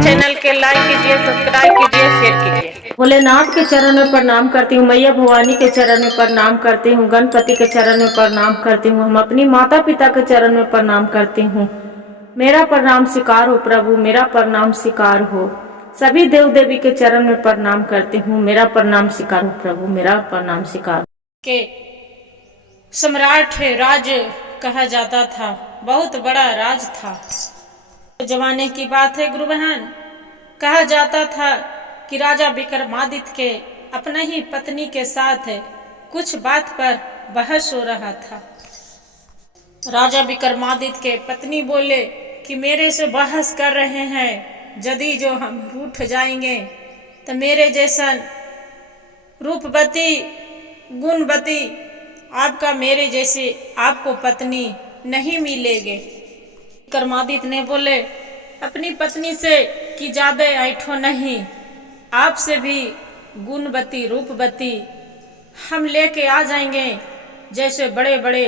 Channel के like कीजिए, subscribe कीजिए, शेयर कीजिए। भोलेनाथ के चरण में प्रणाम करती हूँ, मैया भवानी के चरण में प्रणाम करती हूँ, गणपति के चरण में प्रणाम करती हूँ, हम अपनी माता पिता के चरण में प्रणाम करती हूँ। मेरा प्रणाम स्वीकार हो प्रभु, मेरा प्रणाम स्वीकार हो। सभी देव देवी के चरण में प्रणाम करती हूँ, मेरा प्रणाम स्वीकार हो प्रभु, मेरा प्रणाम स्वीकार। के सम्राट राज कहा जाता था, बहुत बड़ा राज था। जमाने की बात है गुरु बहन, कहा जाता था कि राजा विक्रमादित्य के अपने ही पत्नी के साथ कुछ बात पर बहस हो रहा था। राजा विक्रमादित्य के पत्नी बोले कि मेरे से बहस कर रहे हैं, यदि जो हम रूठ जाएंगे तो मेरे जैसा रूपवती गुणवती आपका मेरे जैसे आपको पत्नी नहीं मिलेगी। विक्रमादित्य ने बोले अपनी पत्नी से कि ज्यादा ऐठो नहीं, आपसे भी गुणवती रूपवती हम लेके आ जाएंगे, जैसे बड़े बड़े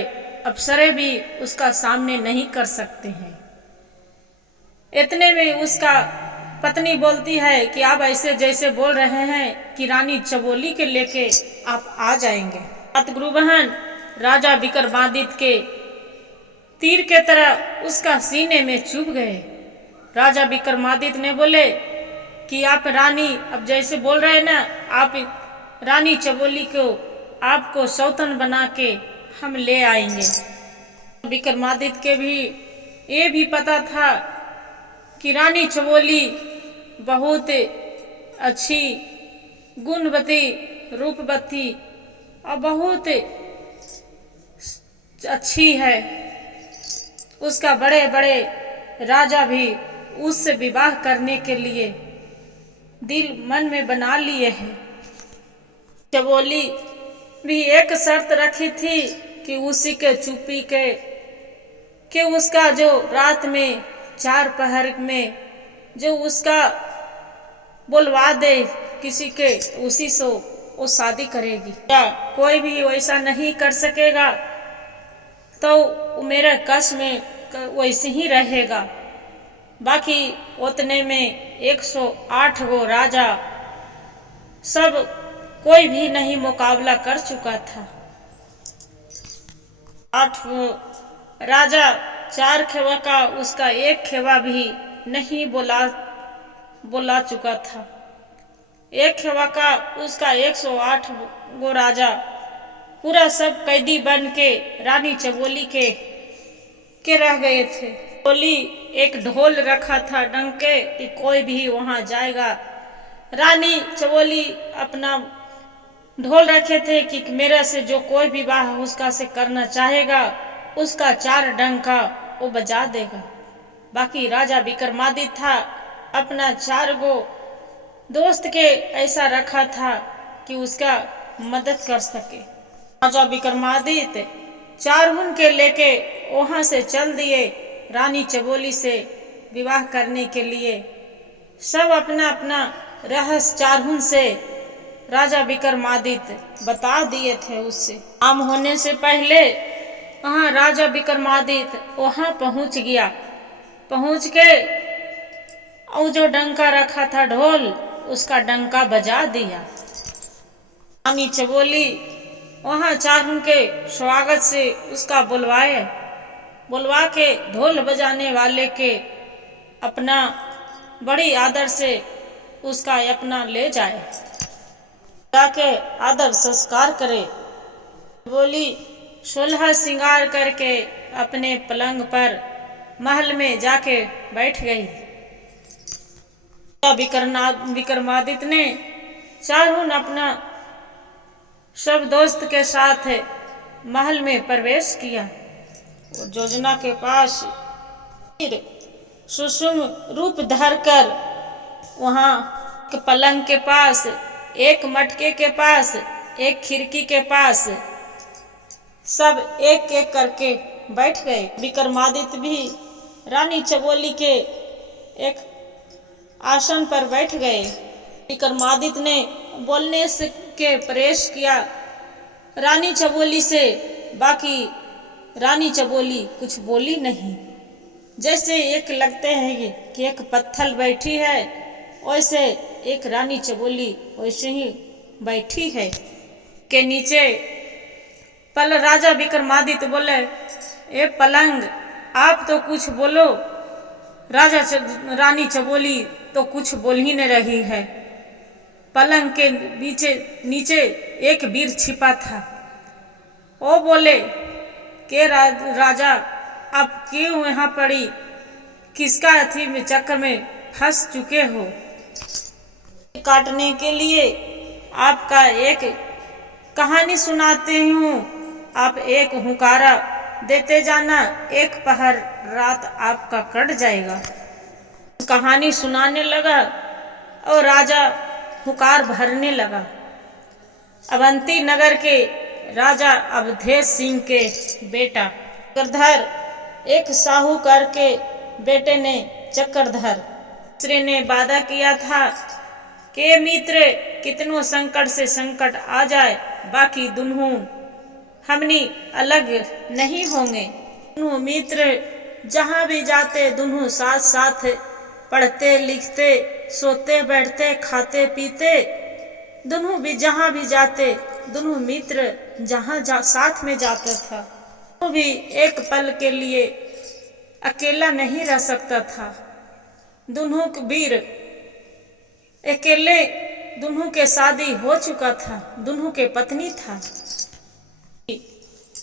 अफसरे भी उसका सामने नहीं कर सकते हैं। इतने में उसका पत्नी बोलती है कि आप ऐसे जैसे बोल रहे हैं कि रानी चबोली के लेके आप आ जाएंगे। गुरु बहन, राजा विक्रमादित्य के तीर के तरह उसका सीने में चुभ गए। राजा विक्रमादित्य ने बोले कि आप रानी अब जैसे बोल रहे हैं ना, आप रानी चबोली को आपको सौतन बना के हम ले आएंगे। विक्रमादित्य के भी ये भी पता था कि रानी चबोली बहुत अच्छी गुणवती रूपवती और बहुत अच्छी है। उसका बड़े बड़े राजा भी उससे विवाह करने के लिए दिल मन में बना लिए हैं। चबोली भी एक शर्त रखी थी कि उसी के चुप्पी के कि उसका जो रात में 4 पहर में जो उसका बुलवा दे किसी के, उसी से वो शादी करेगी। या कोई भी वैसा नहीं कर सकेगा तो मेरे कस में वैसे ही रहेगा। बाकी उतने में 108 गो राजा सब कोई भी नहीं मुकाबला कर चुका था। 8 राजा 4 खेवा का उसका एक खेवा भी नहीं बोला चुका था। एक खेवा का उसका 108 गो राजा पूरा सब कैदी बन के रानी चबोली के रह गए थे। चबोली एक ढोल रखा था डंके कि कोई भी वहां जाएगा। रानी चबोली अपना ढोल रखे थे कि मेरा से जो कोई विवाह उसका से करना चाहेगा उसका 4 डंका वो बजा देगा। बाकी राजा विक्रमादित्य था अपना 4 गो दोस्त के ऐसा रखा था कि उसका मदद कर सके। राजा विक्रमादित्य 4 हुन के लेके वहां से चल दिए रानी चबोली से विवाह करने के लिए। सब अपना अपना रहस्य 4 हुन से राजा विक्रमादित्य बता दिए थे। उससे काम होने से पहले वहां राजा विक्रमादित्य वहां पहुंच गया। पहुंच के और जो डंका रखा था ढोल उसका डंका बजा दिया। रानी चबोली वहां 4 हुन के स्वागत से उसका बुलवा के ढोल बजाने वाले के अपना बड़ी आदर से उसका अपना ले जाए, जाके आदर संस्कार करे। बोली 16 श्रृंगार करके अपने पलंग पर महल में जाके बैठ गई। विक्रमादित्य ने 4 हुन अपना सब दोस्त के साथ महल में प्रवेश किया। योजना के पास सुषुम रूप धरकर वहां पलंग के पास, एक मटके के पास, एक खिड़की के पास सब एक एक करके बैठ गए। विक्रमादित्य भी रानी चबोली के एक आसन पर बैठ गए। विक्रमादित्य ने बोलने से के प्रयास किया रानी चबोली से, बाकी रानी चबोली कुछ बोली नहीं। जैसे एक लगते हैं कि एक पत्थर बैठी है, वैसे एक रानी चबोली वैसे ही बैठी है। के नीचे राजा विक्रमादित्य बोले, ए पलंग आप तो कुछ बोलो। रानी चबोली तो कुछ बोल ही नहीं रही है। पलंग के नीचे एक वीर छिपा था। वो बोले के राजा आप क्यों यहाँ पड़ी, किसका अथी में चक्कर में फंस चुके हो। काटने के लिए आपका एक कहानी सुनाते हूँ, आप एक हुंकारा देते जाना, एक पहर रात आपका कट जाएगा। कहानी सुनाने लगा और राजा हुंकार भरने लगा। अवंती नगर के राजा अवधेश सिंह के बेटा चक्रधर, एक साहूकार के बेटे ने चक्रधर दूसरे ने वादा किया था कि मित्र कितनों संकट से संकट आ जाए, बाकी दोनों हमनी अलग नहीं होंगे। दोनों मित्र जहाँ भी जाते दोनों साथ साथ पढ़ते लिखते, सोते बैठते, खाते पीते, दोनों भी जहाँ भी जाते दोनों मित्र जहाँ साथ में जाता था। वो भी एक पल के लिए अकेला नहीं रह सकता था। दोनों वीर अकेले, दोनों के शादी हो चुका था, दोनों के पत्नी था,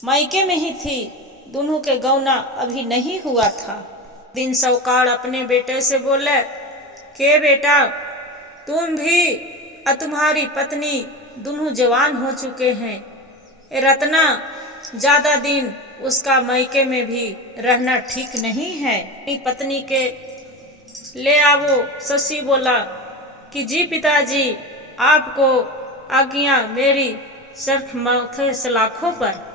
मायके में ही थी, दोनों के गौना अभी नहीं हुआ था। दिन साहूकार अपने बेटे से बोले के बेटा तुम भी और तुम्हारी पत्नी दोनों जवान हो चुके हैं, रत्ना ज्यादा दिन उसका मायके में भी रहना ठीक नहीं है, अपनी पत्नी के ले आवो। शशि बोला कि जी पिताजी आपको आज्ञा, मेरी सिर्फ माथे सलाखों पर।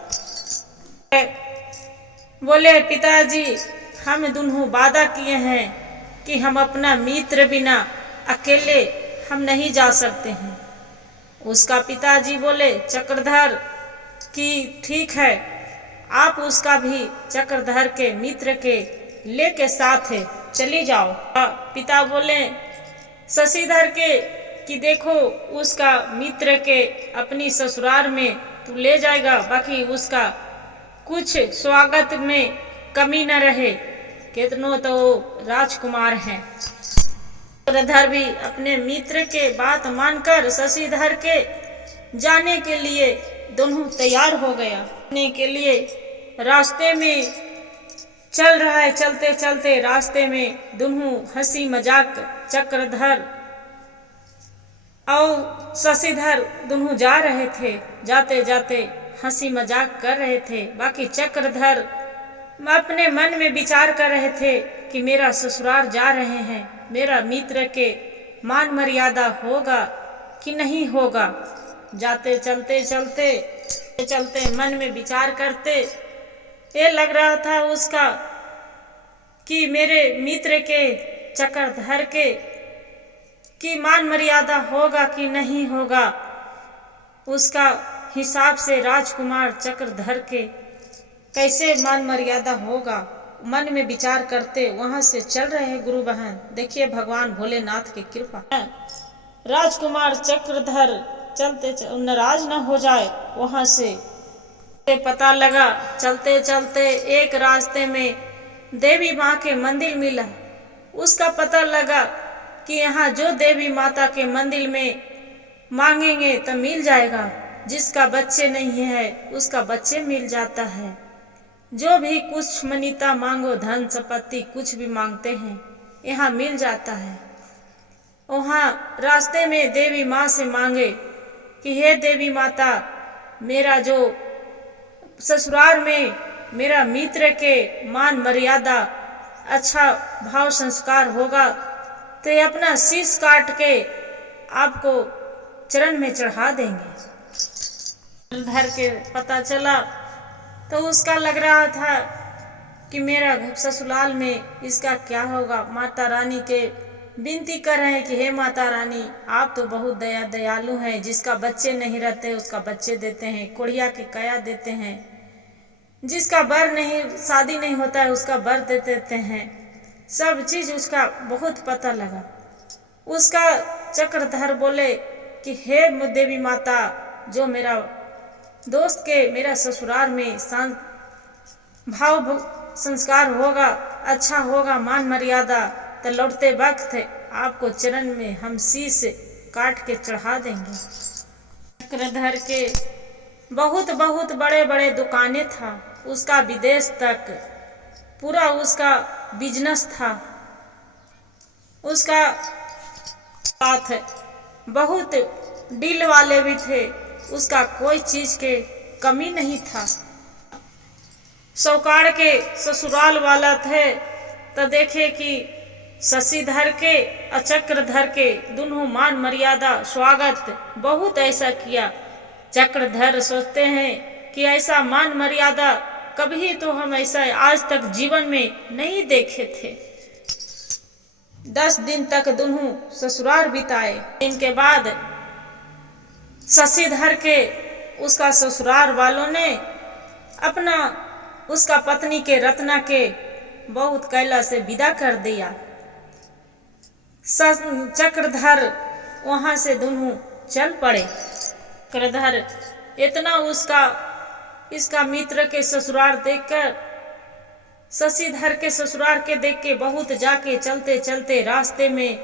बोले पिताजी हम दोनों वादा किए हैं कि हम अपना मित्र बिना अकेले हम नहीं जा सकते हैं। उसका पिताजी बोले चक्रधर कि ठीक है, आप उसका भी चक्रधर के मित्र के लेके साथ चली जाओ। पिता बोले शशिधर के कि देखो उसका मित्र के अपनी ससुराल में तू ले जाएगा, बाकी उसका कुछ स्वागत में कमी न रहे, कितनों तो राजकुमार हैं। चक्रधर भी अपने मित्र के बात मानकर शशिधर के जाने के लिए दोनों तैयार हो गया। जाने के लिए रास्ते में चल रहा है, चलते चलते रास्ते में दोनों हंसी मजाक चक्रधर और शशिधर दोनों जा रहे थे। जाते जाते हंसी मजाक कर रहे थे। बाकी चक्रधर अपने मन में विचार कर रहे थे कि मेरा ससुराल जा रहे हैं, मेरा मित्र के मान मर्यादा होगा कि नहीं होगा। जाते चलते चलते चलते मन में विचार करते ये लग रहा था उसका कि मेरे मित्र के चक्रधर के कि मान मर्यादा होगा कि नहीं होगा। उसका हिसाब से राजकुमार चक्रधर के कैसे मान मर्यादा होगा, मन में विचार करते वहां से चल रहे हैं गुरु बहन। देखिए भगवान भोलेनाथ की कृपा। राजकुमार चक्रधर चलते नाराज न हो जाए, वहां से पता लगा चलते चलते एक रास्ते में देवी माँ के मंदिर मिला। उसका पता लगा कि यहाँ जो देवी माता के मंदिर में मांगेंगे तो मिल जाएगा, जिसका बच्चे नहीं है उसका बच्चे मिल जाता है। जो भी कुछ मनीता मांगो, धन संपत्ति कुछ भी मांगते हैं यहाँ मिल जाता है। वहाँ रास्ते में देवी माँ से मांगे कि हे देवी माता, मेरा जो ससुराल में मेरा मित्र के मान मर्यादा अच्छा भाव संस्कार होगा तो ये अपना शीश काट के आपको चरण में चढ़ा देंगे। धर के पता चला तो उसका लग रहा था कि मेरा ससुराल में इसका क्या होगा। माता रानी के विनती कर रहे हैं कि हे माता रानी, आप तो बहुत दयालु हैं, जिसका बच्चे नहीं रहते उसका बच्चे देते हैं, कोढ़िया के कया देते हैं। जिसका बर नहीं, शादी नहीं होता है उसका बर दे देते हैं। सब चीज उसका बहुत पता लगा। उसका चक्रधर बोले कि हे देवी माता, जो मेरा दोस्त के मेरा ससुराल में भाव संस्कार होगा, अच्छा होगा, मान मर्यादा, तो लौटते वक्त आपको चरण में हम शीश काट के चढ़ा देंगे। चक्रधर के बहुत बहुत बड़े बड़े दुकानें था, उसका विदेश तक पूरा उसका बिजनेस था। उसका साथ बहुत डील वाले भी थे, उसका कोई चीज के कमी नहीं था। सौकार के ससुराल वाला थे तो देखे कि शशिधर के और चक्रधर के दोनों मान मर्यादा स्वागत बहुत ऐसा किया। चक्रधर सोचते हैं कि ऐसा मान मर्यादा कभी तो हम ऐसा आज तक जीवन में नहीं देखे थे। 10 दिन तक दोनों ससुराल बिताए। इनके बाद शशिधर के उसका ससुराल वालों ने अपना उसका पत्नी के रत्ना के बहुत कैला से विदा कर दिया। चक्रधर वहां से दोनों चल पड़े। चक्रधर इतना इसका मित्र के ससुराल देखकर, शशिधर के ससुराल के देख के बहुत जाके चलते चलते रास्ते में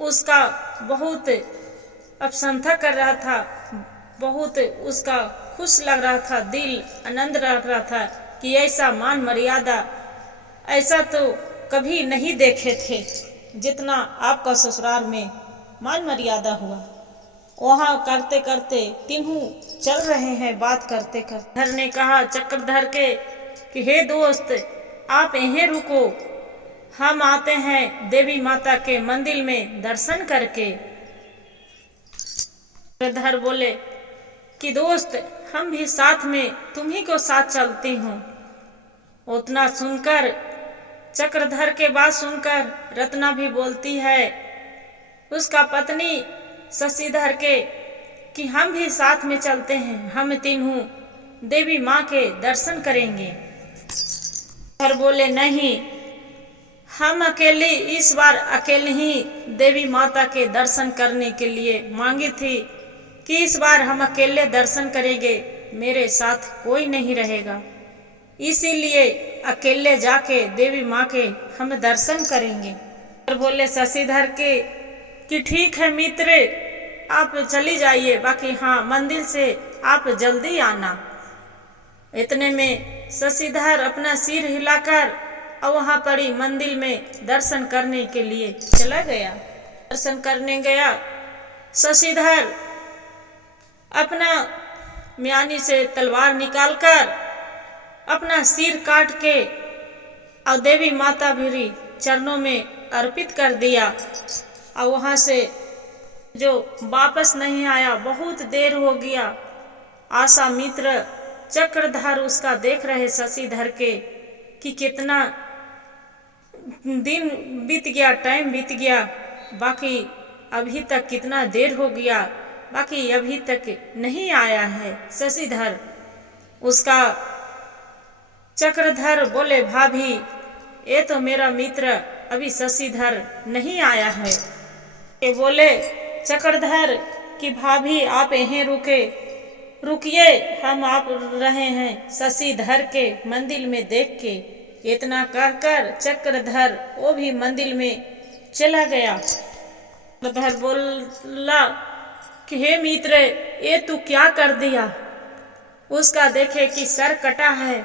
उसका बहुत अप्रसन्नता कर रहा था, बहुत उसका खुश लग रहा था, दिल आनंद लग रहा था कि ऐसा मान मर्यादा ऐसा तो कभी नहीं देखे थे जितना आपका ससुराल में मान मर्यादा हुआ। वहां करते करते तीनों चल रहे हैं, बात करते करते। धर ने कहा चक्रधर के कि हे दोस्त, आप यहीं रुको, हम आते हैं देवी माता के मंदिर में दर्शन करके। चक्रधर बोले कि दोस्त, हम भी साथ में तुम्ही को साथ चलती हूँ। उतना सुनकर चक्रधर के बात सुनकर रत्ना भी बोलती है उसका पत्नी शशिधर के कि हम भी साथ में चलते हैं, हम तीनों देवी माँ के दर्शन करेंगे। पर बोले नहीं, हम अकेले इस बार अकेले ही देवी माता के दर्शन करने के लिए मांगी थी कि इस बार हम अकेले दर्शन करेंगे, मेरे साथ कोई नहीं रहेगा, इसीलिए अकेले जाके देवी माँ के हम दर्शन करेंगे। पर बोले शशिधर के कि ठीक है मित्र, आप चली जाइए, बाकी हाँ मंदिर से आप जल्दी आना। इतने में शशिधर अपना सिर हिलाकर और वहां पड़ी मंदिर में दर्शन करने के लिए चला गया। दर्शन करने गया, शशिधर अपना म्यानी से तलवार निकालकर अपना सिर काट के और देवी माता भी चरणों में अर्पित कर दिया। और वहां से जो वापस नहीं आया, बहुत देर हो गया। आशा मित्र चक्रधर उसका देख रहे शशिधर के कि कितना दिन बीत गया, टाइम बीत गया, बाकी अभी तक कितना देर हो गया, बाकी अभी तक नहीं आया है शशिधर। उसका चक्रधर बोले भाभी, ये तो मेरा मित्र अभी शशिधर नहीं आया है। ये बोले चक्रधर कि भाभी आप यहीं रुकिए, हम आप रहे हैं शशिधर के मंदिर में देख के। इतना कहकर चक्रधर वो भी मंदिर में चला गया। चक्रधर बोला कि हे मित्र, ये तू क्या कर दिया? उसका देखे कि सर कटा है,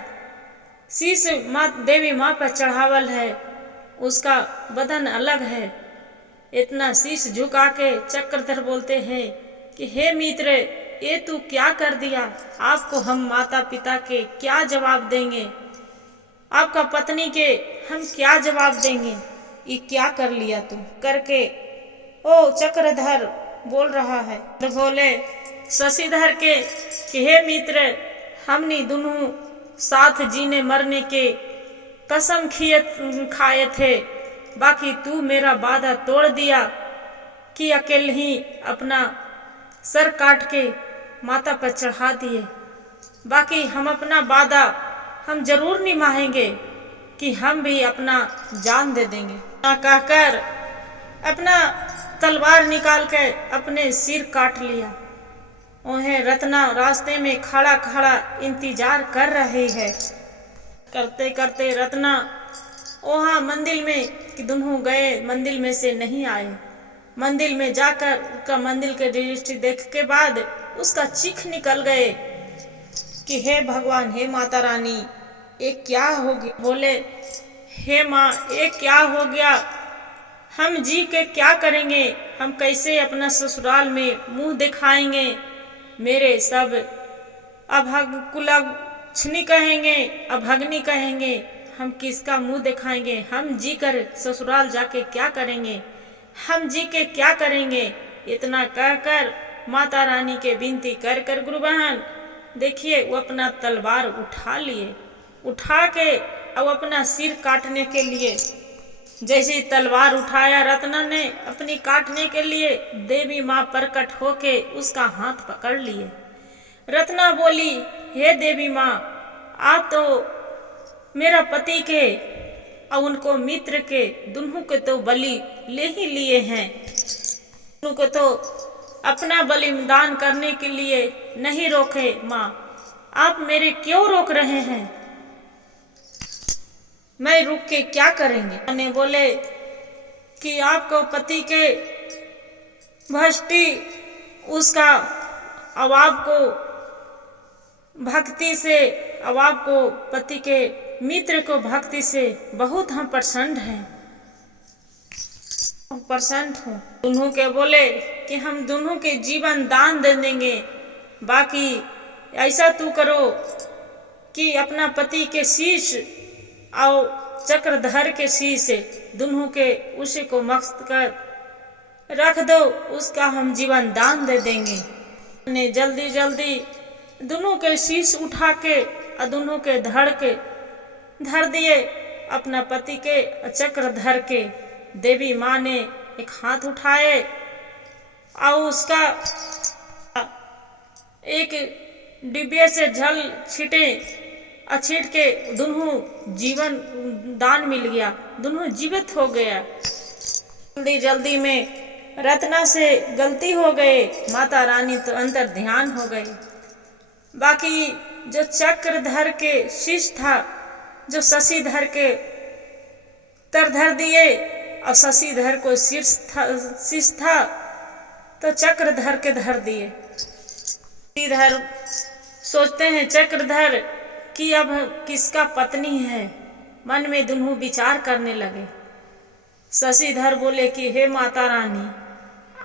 शीश माँ देवी माँ पर चढ़ावल है, उसका बदन अलग है। इतना शीश झुका के चक्रधर बोलते हैं कि हे मित्र, ये तू क्या कर दिया? आपको हम माता पिता के क्या जवाब देंगे? आपका पत्नी के हम क्या जवाब देंगे? ये क्या कर लिया तू करके? ओ चक्रधर बोल रहा है। तो बोले शशिधर के कि हे मित्र, हमने दोनों साथ जीने मरने के कसम खाए थे, बाकी तू मेरा वादा तोड़ दिया कि अकेले ही अपना सर काट के माता पर चढ़ा दिए। बाकी हम अपना वादा हम जरूर निभाएंगे कि हम भी अपना जान दे देंगे। ना कहकर अपना तलवार निकाल कर अपने सिर काट लिया। उन्हें रत्ना रास्ते में खड़ा खड़ा इंतजार कर रही है। करते करते रत्ना वहाँ मंदिर में कि दोनों गए, मंदिर में से नहीं आए। मंदिर में जाकर उसका मंदिर के दृष्टि देख के बाद उसका चीख निकल गए कि हे भगवान, हे माता रानी, ये क्या हो गया। बोले, हे माँ, ये क्या हो गया, हम जी के क्या करेंगे, हम कैसे अपना ससुराल में मुंह दिखाएंगे। मेरे सब कुलक्षणी कहेंगे, अभगनी कहेंगे, हम किसका मुंह दिखाएंगे, हम जी कर ससुराल जाके क्या करेंगे, हम जी के क्या करेंगे। इतना कहकर माता रानी के विनती कर कर गुरु बहन देखिए वो अपना तलवार उठा लिए। उठा के अब अपना सिर काटने के लिए जैसे ही तलवार उठाया रत्ना ने अपनी काटने के लिए, देवी माँ प्रकट होके उसका हाथ पकड़ लिए। रत्ना बोली, हे देवी माँ, आप तो मेरा पति के और उनको मित्र के दोनों के तो बलि ले ही लिए हैं, दोनों को तो अपना बलिदान करने के लिए नहीं रोके। माँ, आप मेरे क्यों रोक रहे हैं, मैं रुक के क्या करेंगे। मैंने बोले कि आपको पति के भष्टी उसका अब आपको भक्ति से, अब आपको पति के मित्र को भक्ति से बहुत हम प्रसन्न हैं, प्रसन्न हूँ। दोनों के बोले कि हम दोनों के जीवन दान दे देंगे, बाकी ऐसा तू करो कि अपना पति के शीश और चक्रधर के शीश दोनों के उसी को मस्त कर रख दो, उसका हम जीवन दान दे देंगे। ने जल्दी जल्दी दोनों के शीश उठा के और दोनों के धड़ के धर दिए अपना पति के चक्रधर के। देवी माँ ने एक हाथ उठाए और उसका एक डिब्बे से जल छिटे, छीट के दोनों जीवन दान मिल गया, दोनों जीवित हो गया। जल्दी जल्दी में रत्ना से गलती हो गए, माता रानी तो अंतर ध्यान हो गई। बाकी जो चक्रधर के शीश था, जो शशिधर के तर धर दिए और शशिधर को शीश था तो चक्रधर के धर दिए। शशिधर सोचते हैं चक्रधर कि अब किसका पत्नी है, मन में दोनों विचार करने लगे। शशिधर बोले कि हे माता रानी,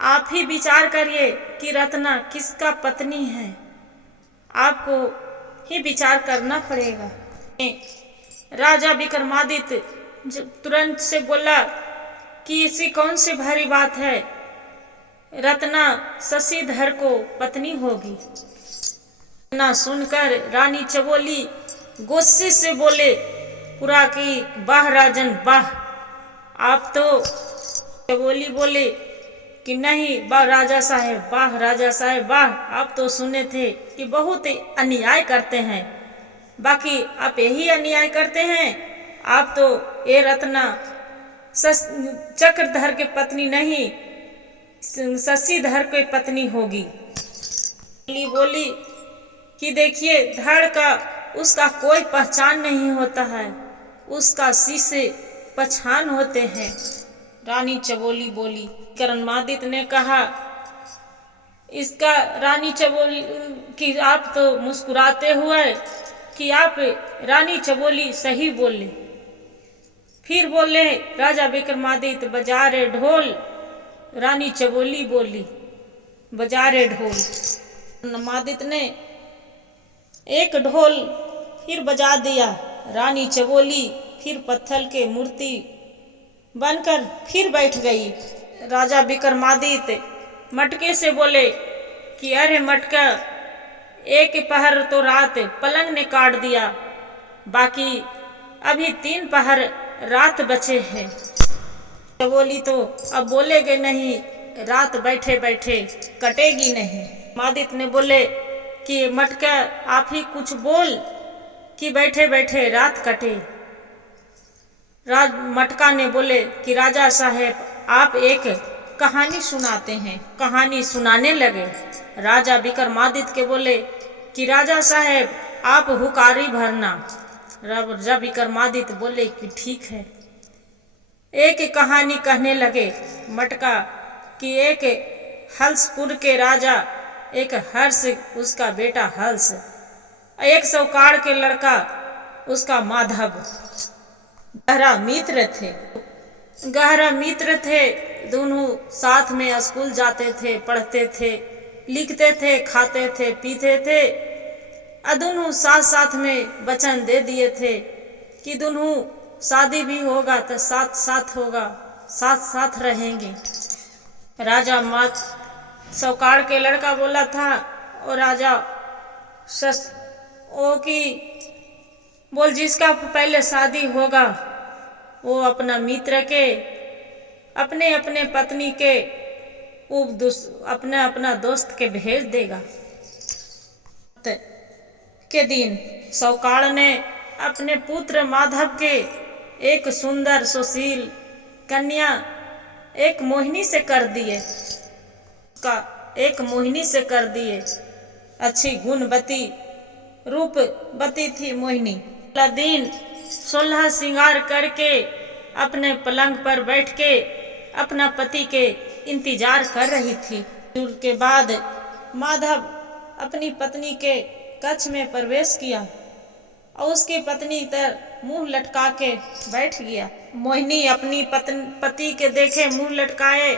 आप ही विचार करिए कि रत्ना किसका पत्नी है, आपको ही विचार करना पड़ेगा। राजा विक्रमादित्य तुरंत से बोला कि इसी कौन सी भारी बात है, रत्ना शशिधर को पत्नी होगी। ना सुनकर रानी चबोली गुस्से से बोले पूरा कि वाह राजन वाह। आप तो चबोली बोले कि नहीं, वाह राजा साहेब, वाह राजा साहेब वाह। आप तो सुने थे कि बहुत अन्याय करते हैं, बाकी आप यही अन्याय करते हैं। आप तो ये रत्ना चक्रधर के पत्नी नहीं, शशिधर के पत्नी होगी। बोली कि देखिए धड़ का उसका कोई पहचान नहीं होता है, उसका शीशे पहचान होते हैं। रानी चबोली बोली। विक्रमादित्य ने कहा इसका, रानी चबोली कि आप तो मुस्कुराते हुए कि आप रानी चबोली सही बोले। फिर बोले राजा विक्रमादित्य बजा रे ढोल। रानी चबोली बोली बजा रे ढोल। विक्रमादित्य ने एक ढोल फिर बजा दिया। रानी चबोली फिर पत्थर के मूर्ति बनकर फिर बैठ गई। राजा विक्रमादित्य मटके से बोले कि अरे मटका, एक पहर तो रात पलंग ने काट दिया, बाकी अभी 3 पहर रात बचे हैं। चबोली तो अब बोलेगे नहीं, रात बैठे बैठे कटेगी नहीं। मादित्य ने बोले कि मटका आप ही कुछ बोल। कि बैठे बैठे रात कटे। मटका ने बोले कि राजा साहेब आप एक कहानी सुनाते हैं। कहानी सुनाने लगे। राजा विक्रमादित्य के बोले कि राजा साहेब आप हुकारी भरना। राजा विक्रमादित्य बोले कि ठीक है। एक कहानी कहने लगे मटका कि एक हल्सपुर के राजा, एक हर्ष उसका बेटा हर्ष, एक सौकार के लड़का उसका माधव गहरा मित्र थे। गहरा मित्र थे। दोनों साथ में स्कूल जाते थे, पढ़ते थे, लिखते थे, खाते थे, पीते थे। दोनों साथ साथ में वचन दे दिए थे कि दोनों शादी भी होगा तो साथ साथ होगा, साथ साथ रहेंगे। राजा मत सौकार के लड़का बोला था और राजा की बोल जिसका पहले शादी होगा वो अपना मित्र के, अपने अपने पत्नी के, अपना अपना दोस्त के भेज देगा। के दिन सौकार ने अपने पुत्र माधव के एक सुंदर सुशील कन्या एक मोहिनी से कर दिए। एक मोहिनी से कर दिए। अच्छी गुणवती रूपवती थी मोहिनी। अगला दिन 16 श्रृंगार करके अपने पलंग पर बैठ के अपना पति के इंतजार कर रही थी। उसके बाद माधव अपनी पत्नी के कक्ष में प्रवेश किया और उसकी पत्नी तर मुंह लटका के बैठ गया। मोहिनी अपनी पति के देखे मुंह लटकाए।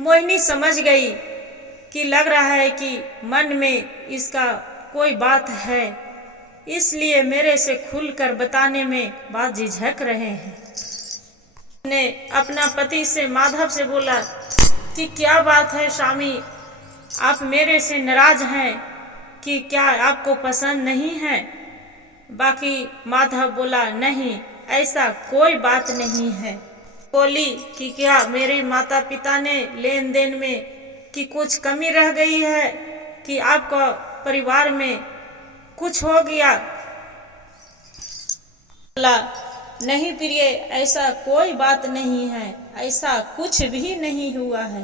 मोहिनी समझ गई कि लग रहा है कि मन में इसका कोई बात है, इसलिए मेरे से खुलकर बताने में बात झिझक रहे हैं। ने अपना पति से माधव से बोला कि क्या बात है स्वामी, आप मेरे से नाराज हैं कि क्या आपको पसंद नहीं है? बाकी माधव बोला नहीं, ऐसा कोई बात नहीं है। बोली कि क्या मेरे माता पिता ने लेन देन में कि कुछ कमी रह गई है कि आपका परिवार में कुछ हो गया? बोला नहीं प्रिय, ऐसा कोई बात नहीं है, ऐसा कुछ भी नहीं हुआ है।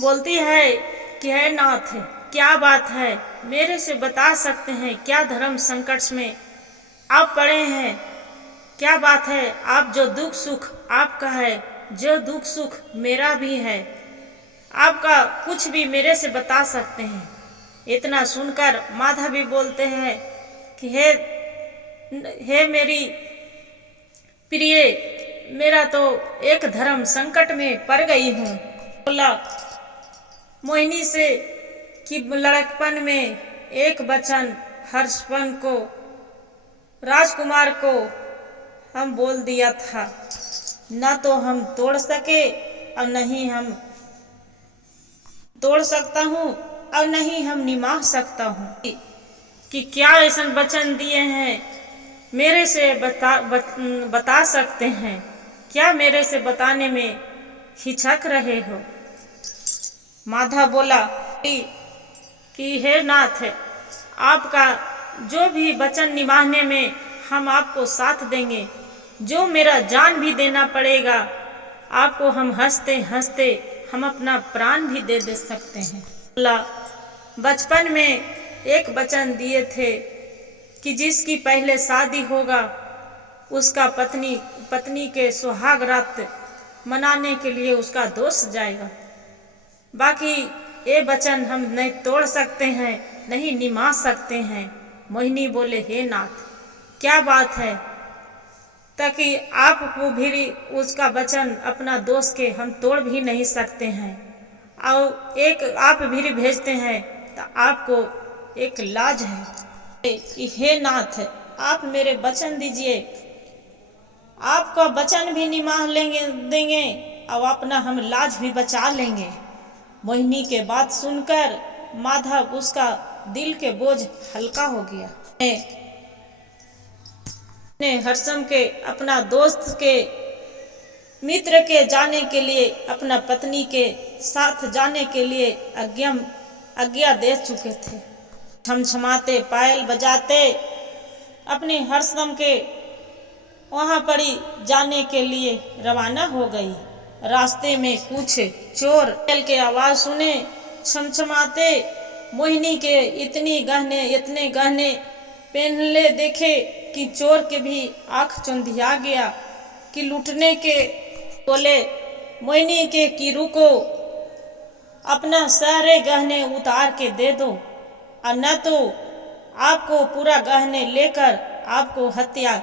बोलती है कि है नाथ, क्या बात है, मेरे से बता सकते हैं क्या धर्म संकट में आप पड़े हैं? क्या बात है? आप जो दुख सुख आपका है, जो दुख सुख मेरा भी है, आपका कुछ भी मेरे से बता सकते हैं। इतना सुनकर माधव भी बोलते हैं कि हे मेरी प्रिय, मेरा तो एक धर्म संकट में पड़ गई हूँ। बोला मोहिनी से कि लड़कपन में एक वचन हर्षपन को, राजकुमार को हम बोल दिया था, न तो हम तोड़ सके और नहीं हम तोड़ सकता हूँ और नहीं हम निभा सकता हूँ। कि क्या ऐसा वचन दिए हैं, मेरे से बता सकते हैं? क्या मेरे से बताने में हिचक रहे हो? माधव बोला कि हे नाथ, आपका जो भी वचन निभाने में हम आपको साथ देंगे, जो मेरा जान भी देना पड़ेगा आपको, हम हंसते हंसते हम अपना प्राण भी दे सकते हैं। बोला बचपन में एक वचन दिए थे कि जिसकी पहले शादी होगा उसका पत्नी के सुहाग रात मनाने के लिए उसका दोस्त जाएगा। बाकी ये वचन हम नहीं तोड़ सकते हैं, नहीं निभा सकते हैं। मोहिनी बोले हे नाथ, क्या बात है? ताकि आपको भी उसका वचन अपना दोस्त के हम तोड़ भी नहीं सकते हैं, और एक आप भी भेजते हैं तो आपको एक लाज है। हे नाथ, आप मेरे वचन दीजिए, आपका वचन भी निभा देंगे और अपना हम लाज भी बचा लेंगे। मोहिनी के बात सुनकर माधव उसका दिल के बोझ हल्का हो गया। ने हर्षम के अपना दोस्त के मित्र के जाने के लिए, अपना पत्नी के साथ जाने के लिए आज्ञा दे चुके थे। छमछमाते पायल बजाते अपने हरसम के वहां पड़ी जाने के लिए रवाना हो गई। रास्ते में कुछ चोर पायल के आवाज सुने, छमछमाते मोहिनी के इतने गहने पहनले देखे कि चोर के भी आंख चुंधिया गया कि लूटने के बोले मोहिनी के कि रुको, अपना सारे गहने उतार के दे दो और न तो आपको पूरा गहने लेकर आपको हत्या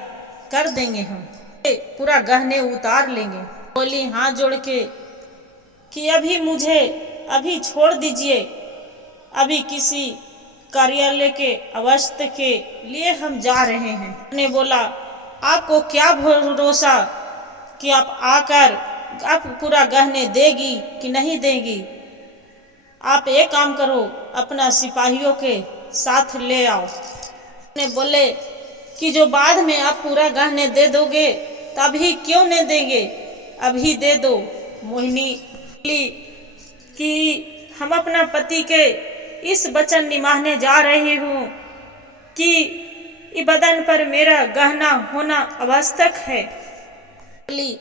कर देंगे, हम पूरा गहने उतार लेंगे। बोली हाथ जोड़ के कि अभी छोड़ दीजिए, अभी किसी कार्यालय के अवस्था के लिए हम जा रहे हैं। ने बोला आपको क्या भरोसा कि आप आकर आप पूरा गहने देगी कि नहीं देगी? आप एक काम करो, अपना सिपाहियों के साथ ले आओ। ने बोले कि जो बाद में आप पूरा गहने दे दोगे तभी क्यों नहीं देंगे, अभी दे दो। मोहिनी बोली कि हम अपना पति के इस वचन निभाने जा रही हूँ कि बदन पर मेरा गहना होना आवश्यक है। बोली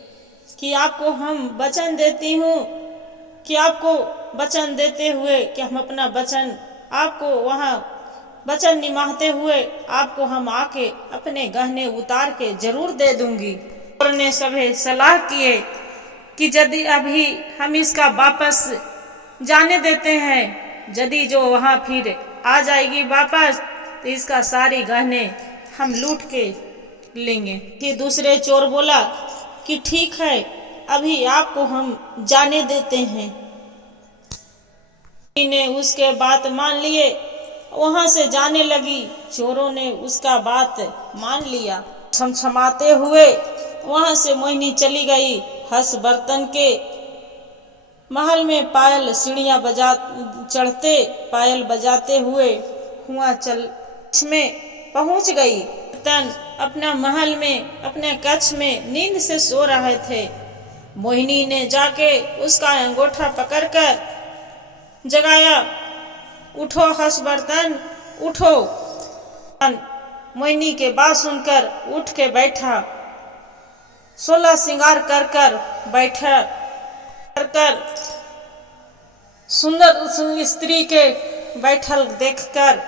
कि आपको हम वचन देती हूँ कि आपको वचन देते हुए कि हम अपना वचन आपको वहाँ वचन निभाते हुए आपको हम आके अपने गहने उतार के जरूर दे दूंगी। और ने सभी सलाह किए कि यदि अभी हम इसका वापस जाने देते हैं, यदि जो वहाँ फिर आ जाएगी वापस तो इसका सारी गहने हम लूट के लेंगे। कि दूसरे चोर बोला कि ठीक है, अभी आपको हम जाने देते हैं। ने उसके बात मान लिए, वहां से जाने लगी। चोरों ने उसका बात मान लिया। छमछमाते हुए वहां से मोहिनी चली गई। हंस बर्तन के महल में पायल सीढ़ियां चढ़ते पायल बजाते हुए में पहुंच गई। बर्तन अपना महल में अपने कक्ष में नींद से सो रहे थे। मोहिनी ने जाके उसका अंगूठा पकड़कर जगाया, उठो हंस बर्तन उठो। मोहिनी के बात सुनकर उठ के बैठा, 16 श्रृंगार कर बैठा कर सुंदर स्त्री के बैठल देखकर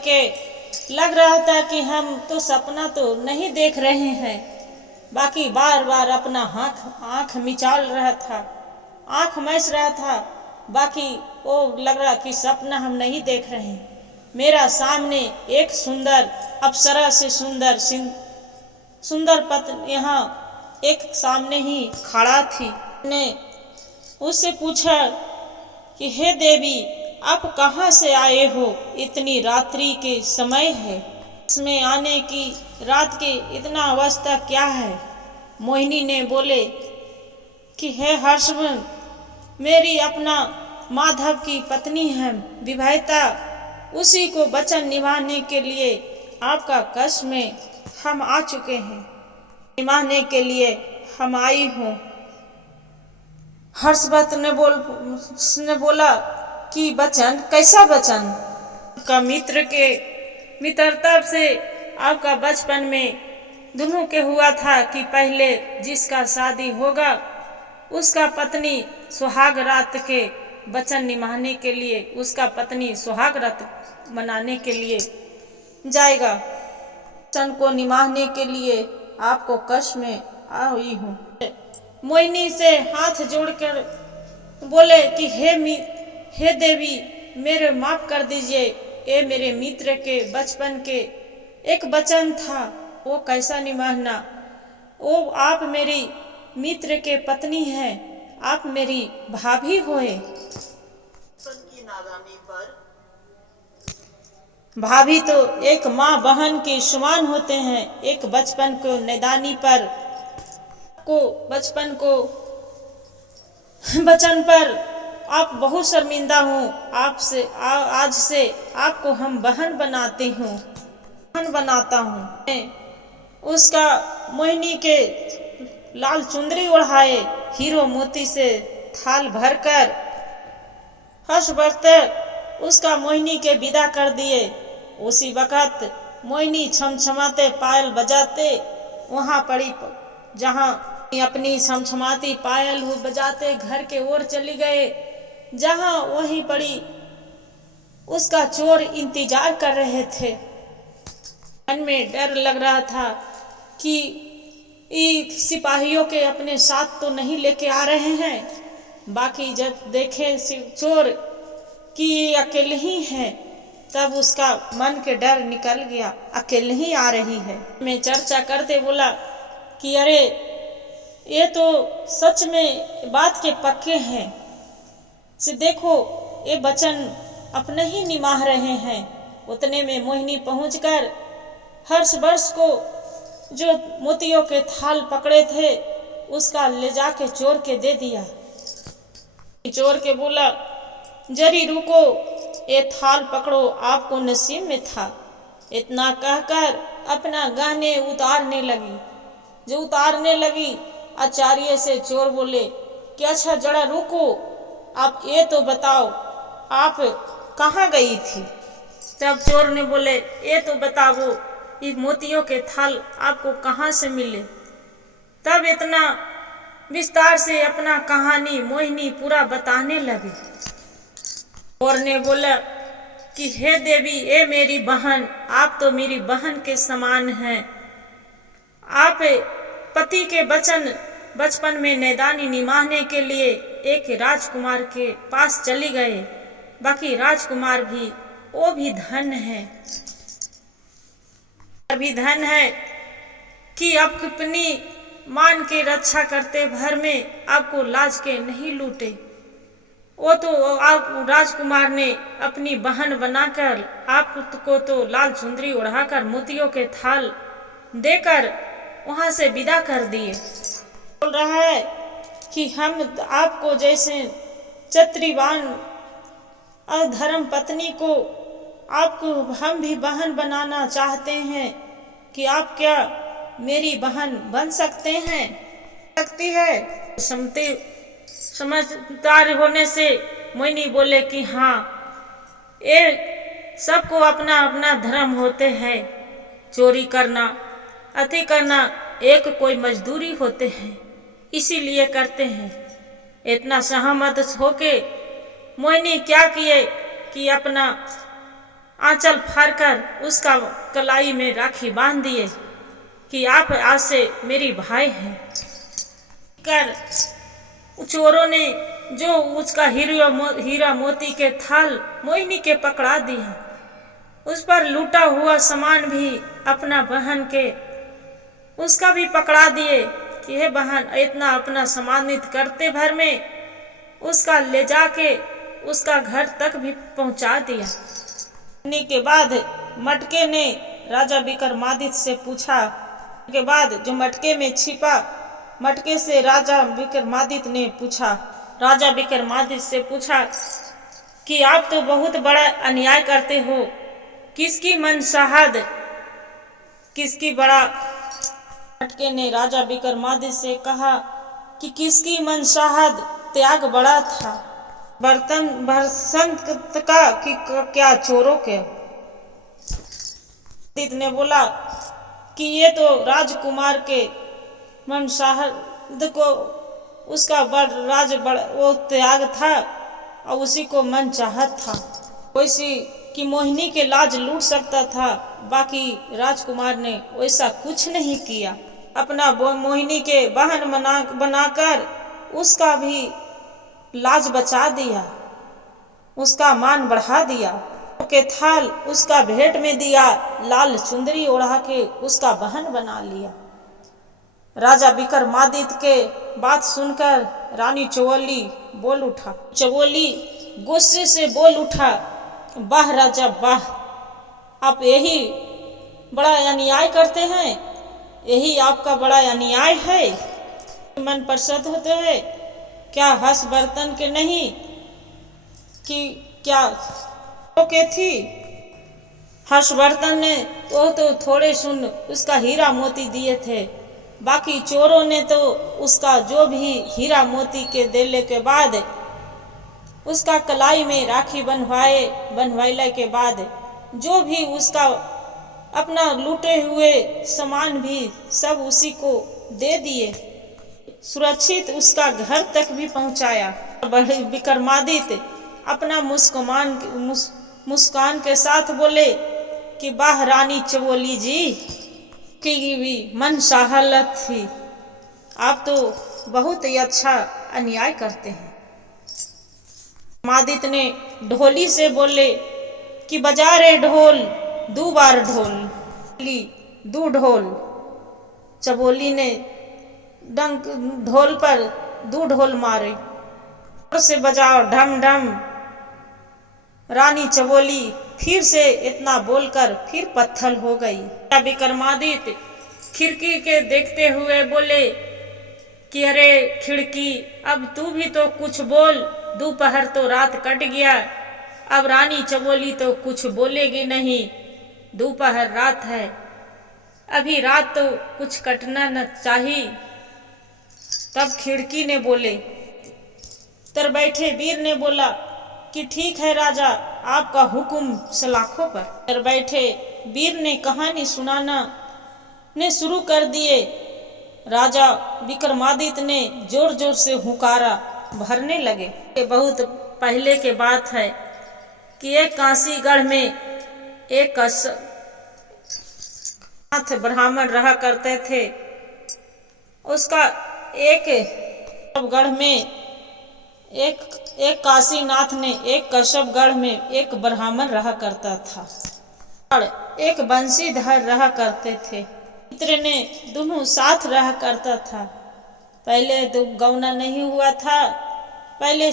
के लग रहा था कि हम तो सपना तो नहीं देख रहे हैं। बाकी बार बार अपना आंख मिचाल रहा था, आंख मैस रहा था। बाकी वो लग रहा कि सपना हम नहीं देख रहे हैं। मेरा सामने एक सुंदर अप्सरा से सुंदर पत्नी यहाँ एक सामने ही खड़ा थी। ने उससे पूछा कि हे देवी, आप कहाँ से आए हो? इतनी रात्रि के समय है, इसमें आने की रात के इतना अवस्था क्या है? मोहिनी ने बोले कि हे हर्षवन, मेरी अपना माधव की पत्नी है, विवाहिता, उसी को वचन निभाने के लिए आपका कक्ष में हम आ चुके हैं, निभाने के लिए हम आई हूँ। हर्षवर्धन ने बोला कि वचन, कैसा वचन? का मित्र के मित्रता से आपका बचपन में दोनों के हुआ था कि पहले जिसका शादी होगा उसका पत्नी सुहाग रात के वचन निभाने के लिए, उसका पत्नी सुहाग रात मनाने के लिए जाएगा। वचन को निभाने के लिए आपको कक्ष में आई हूँ। मोहिनी से हाथ जोड़कर बोले कि हे देवी, मेरे माफ कर दीजिए। ये मेरे मित्र के बचपन के एक वचन था, वो कैसा निभाना? वो आप मेरी मित्र के पत्नी हैं, आप मेरी भाभी होए। भाभी तो एक माँ बहन के समान होते हैं। एक बचपन को नैदानी पर बचन पर आप बहुत शर्मिंदा हूँ। आपसे आज से आपको हम बहन बनाता हूँ। उसका मोहिनी के लाल चुंदरी ओढ़ाए, हीरो मोती से थाल भरकर हर्षवर्धन उसका मोहिनी के विदा कर दिए। उसी वक़्त मोहिनी छमछमाते पायल बजाते वहां पड़ी, जहां अपनी छमछमाती पायल बजाते घर के ओर चली गए, जहां वहीं पड़ी उसका चोर इंतजार कर रहे थे। मन में डर लग रहा था कि सिपाहियों के अपने साथ तो नहीं लेके आ रहे हैं। बाकी जब देखे चोर कि अकेले ही है, तब उसका मन के डर निकल गया, अकेले ही आ रही है। मैं चर्चा करते बोला कि अरे ये तो सच में बात के पक्के हैं, से देखो ये वचन अपने ही निमाह रहे हैं। उतने में मोहिनी पहुंचकर हर्ष वर्ष को जो मोतियों के थाल पकड़े थे उसका ले जाके चोर के दे दिया। चोर के बोला, जरी रुको, ये थाल पकड़ो, आपको नसीब में था। इतना कहकर अपना गहने उतारने लगी। जो उतारने लगी, आचार्य से चोर बोले कि अच्छा जरा रुको, आप ये तो बताओ आप कहाँ गई थी। तब चोर ने बोले, ये तो बताओ ये मोतियों के थाल आपको कहाँ से मिले। तब इतना विस्तार से अपना कहानी मोहिनी पूरा बताने लगी। चोर ने बोला कि हे देवी, ये मेरी बहन, आप तो मेरी बहन के समान हैं। आप पति के वचन बचपन में नैदानी निभाने के लिए एक राजकुमार के पास चली गए। बाकी राजकुमार भी वो भी धन है, भी धन है कि आप अपनी मान के रक्षा करते भर में आपको लाज के नहीं लूटे। वो तो आप राजकुमार ने अपनी बहन बनाकर आपको तो लाल चुंदरी ओढ़ाकर मोतियों के थाल देकर वहां से विदा कर दिए। बोल रहा है कि हम आपको जैसे क्षत्रियवान और धर्म पत्नी को आपको हम भी बहन बनाना चाहते हैं कि आप क्या मेरी बहन बन सकते हैं। सकती है। समझदार होने से मोहिनी बोले कि हाँ, ये सबको अपना अपना धर्म होते हैं। चोरी करना, अति करना एक कोई मजदूरी होते हैं, इसीलिए करते हैं। इतना सहमत होके मोहिनी क्या किए कि अपना आंचल फाड़कर उसका कलाई में राखी बांध दिए कि आप आज से मेरी भाई हैं। कर चोरों ने जो उसका हीरा मोती के थाल मोहिनी के पकड़ा दिया, उस पर लूटा हुआ सामान भी अपना बहन के उसका भी पकड़ा दिए कि हे बहन, इतना अपना सम्मानित करते भर में उसका ले जाके उसका घर तक भी पहुंचा दिया। के बाद मटके ने राजा विक्रमादित्य से पूछा, के बाद जो मटके में छिपा, मटके से राजा विक्रमादित्य ने पूछा, राजा विक्रमादित्य से पूछा कि आप तो बहुत बड़ा अन्याय करते हो, किसकी मनसाहत, किसकी बड़ा। मटके ने राजा विक्रमादित्य से कहा कि किसकी मनसाहत त्याग बड़ा था, बर्तन बरसंत का कि क्या चोरों के। ने बोला कि ये तो राजकुमार के मनसाहत को उसका वो त्याग था और उसी को मन चाहत था। वैसी कि मोहिनी के लाज लूट सकता था, बाकी राजकुमार ने वैसा कुछ नहीं किया। अपना मोहिनी के बहन बनाकर उसका भी लाज बचा दिया, उसका मान बढ़ा दिया, के थाल उसका भेंट में दिया, लाल चुंदरी ओढ़ा के उसका बहन बना लिया। राजा विक्रमादित्य के बात सुनकर रानी चौबोली बोल उठा, चौबोली गुस्से से बोल उठा, वाह राजा वाह, आप यही बड़ा अन्याय करते हैं, यही आपका बड़ा अन्याय है। मन प्रसन्न होते हैं क्या, हंस बर्तन के नहीं कि क्या के थी। हर्षवर्धन ने तो थोड़े सुन उसका हीरा मोती दिए थे, बाकी चोरों ने तो उसका जो भी हीरा मोती के देने के बाद उसका कलाई में राखी बनवाए के बाद जो भी उसका अपना लूटे हुए सामान भी सब उसी को दे दिए, सुरक्षित उसका घर तक भी पहुंचाया। विक्रमादित्य अपना मुस्कान के साथ बोले कि वाह रानी चवोली जी की भी मन साहलत थी, आप तो बहुत ही अच्छा अन्याय करते हैं। विक्रमादित्य ने ढोली से बोले कि बजा रे ढोल, दो बार ढोल, दो ढोल। चबोली ने डंक ढोल पर दो ढोल मारे, जोर से बजाओ ढम ढम। रानी चबोली फिर से इतना बोलकर फिर पत्थर हो गई। विक्रमादित्य खिड़की के देखते हुए बोले कि अरे खिड़की, अब तू भी तो कुछ बोल, दोपहर तो रात कट गया, अब रानी चबोली तो कुछ बोलेगी नहीं, दोपहर रात है, अभी रात तो कुछ कटना न चाहिए। तब खिड़की ने बोले, तर बैठे वीर ने बोला कि ठीक है राजा, आपका हुक्म सलाखों पर। तर बैठे वीर ने कहानी सुनाना ने शुरू कर दिए। राजा विक्रमादित्य ने जोर जोर से हुंकारा भरने लगे। ये बहुत पहले के बात है कि एक काशीगढ़ में एक ब्राह्मण रहा करते थे। उसका एक गढ़ में एक काशीनाथ ने एक कश्यपगढ़ में एक ब्राह्मण रहा करता था और एक बंशीधर रहा करते थे। मित्र ने दोनों साथ रहा करता था। पहले तो गौना नहीं हुआ था, पहले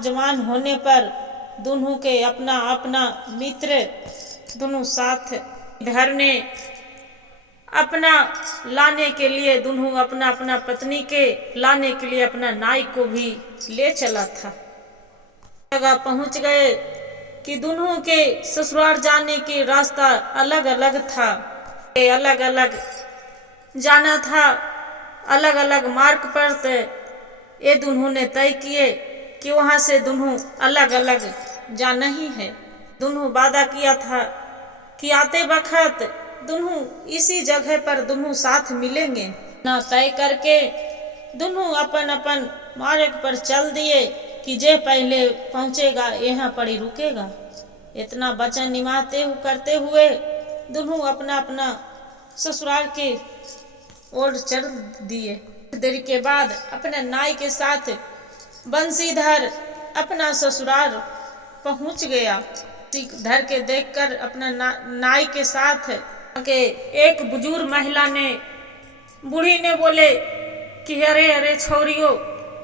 जवान होने पर दोनों के अपना अपना मित्र दोनों साथ। इधर ने अपना लाने के लिए दोनों अपना अपना पत्नी के लाने के लिए अपना नाई को भी ले चला था। जगह पहुंच गए कि दोनों के ससुराल जाने के रास्ता अलग अलग था, अलग अलग जाना था, अलग अलग मार्ग पर ये दोनों ने तय किए कि वहां से दोनों अलग अलग जाना ही है। दोनों वादा किया था कि आते वक्त दोनों इसी जगह पर दोनों साथ मिलेंगे। ना तय करके दोनों अपन अपन मार्ग पर चल दिए कि जे पहले पहुंचेगा यहाँ पर ही रुकेगा। इतना वचन निभाते करते हुए दोनों अपना अपना ससुराल के ओर चल दिए। देर के बाद अपने नाई के साथ बंशीधर अपना ससुराल पहुंच गया। धर के देखकर अपना नाई के साथ के एक बुजुर्ग महिला ने, बूढ़ी ने बोले कि अरे अरे छोरियो,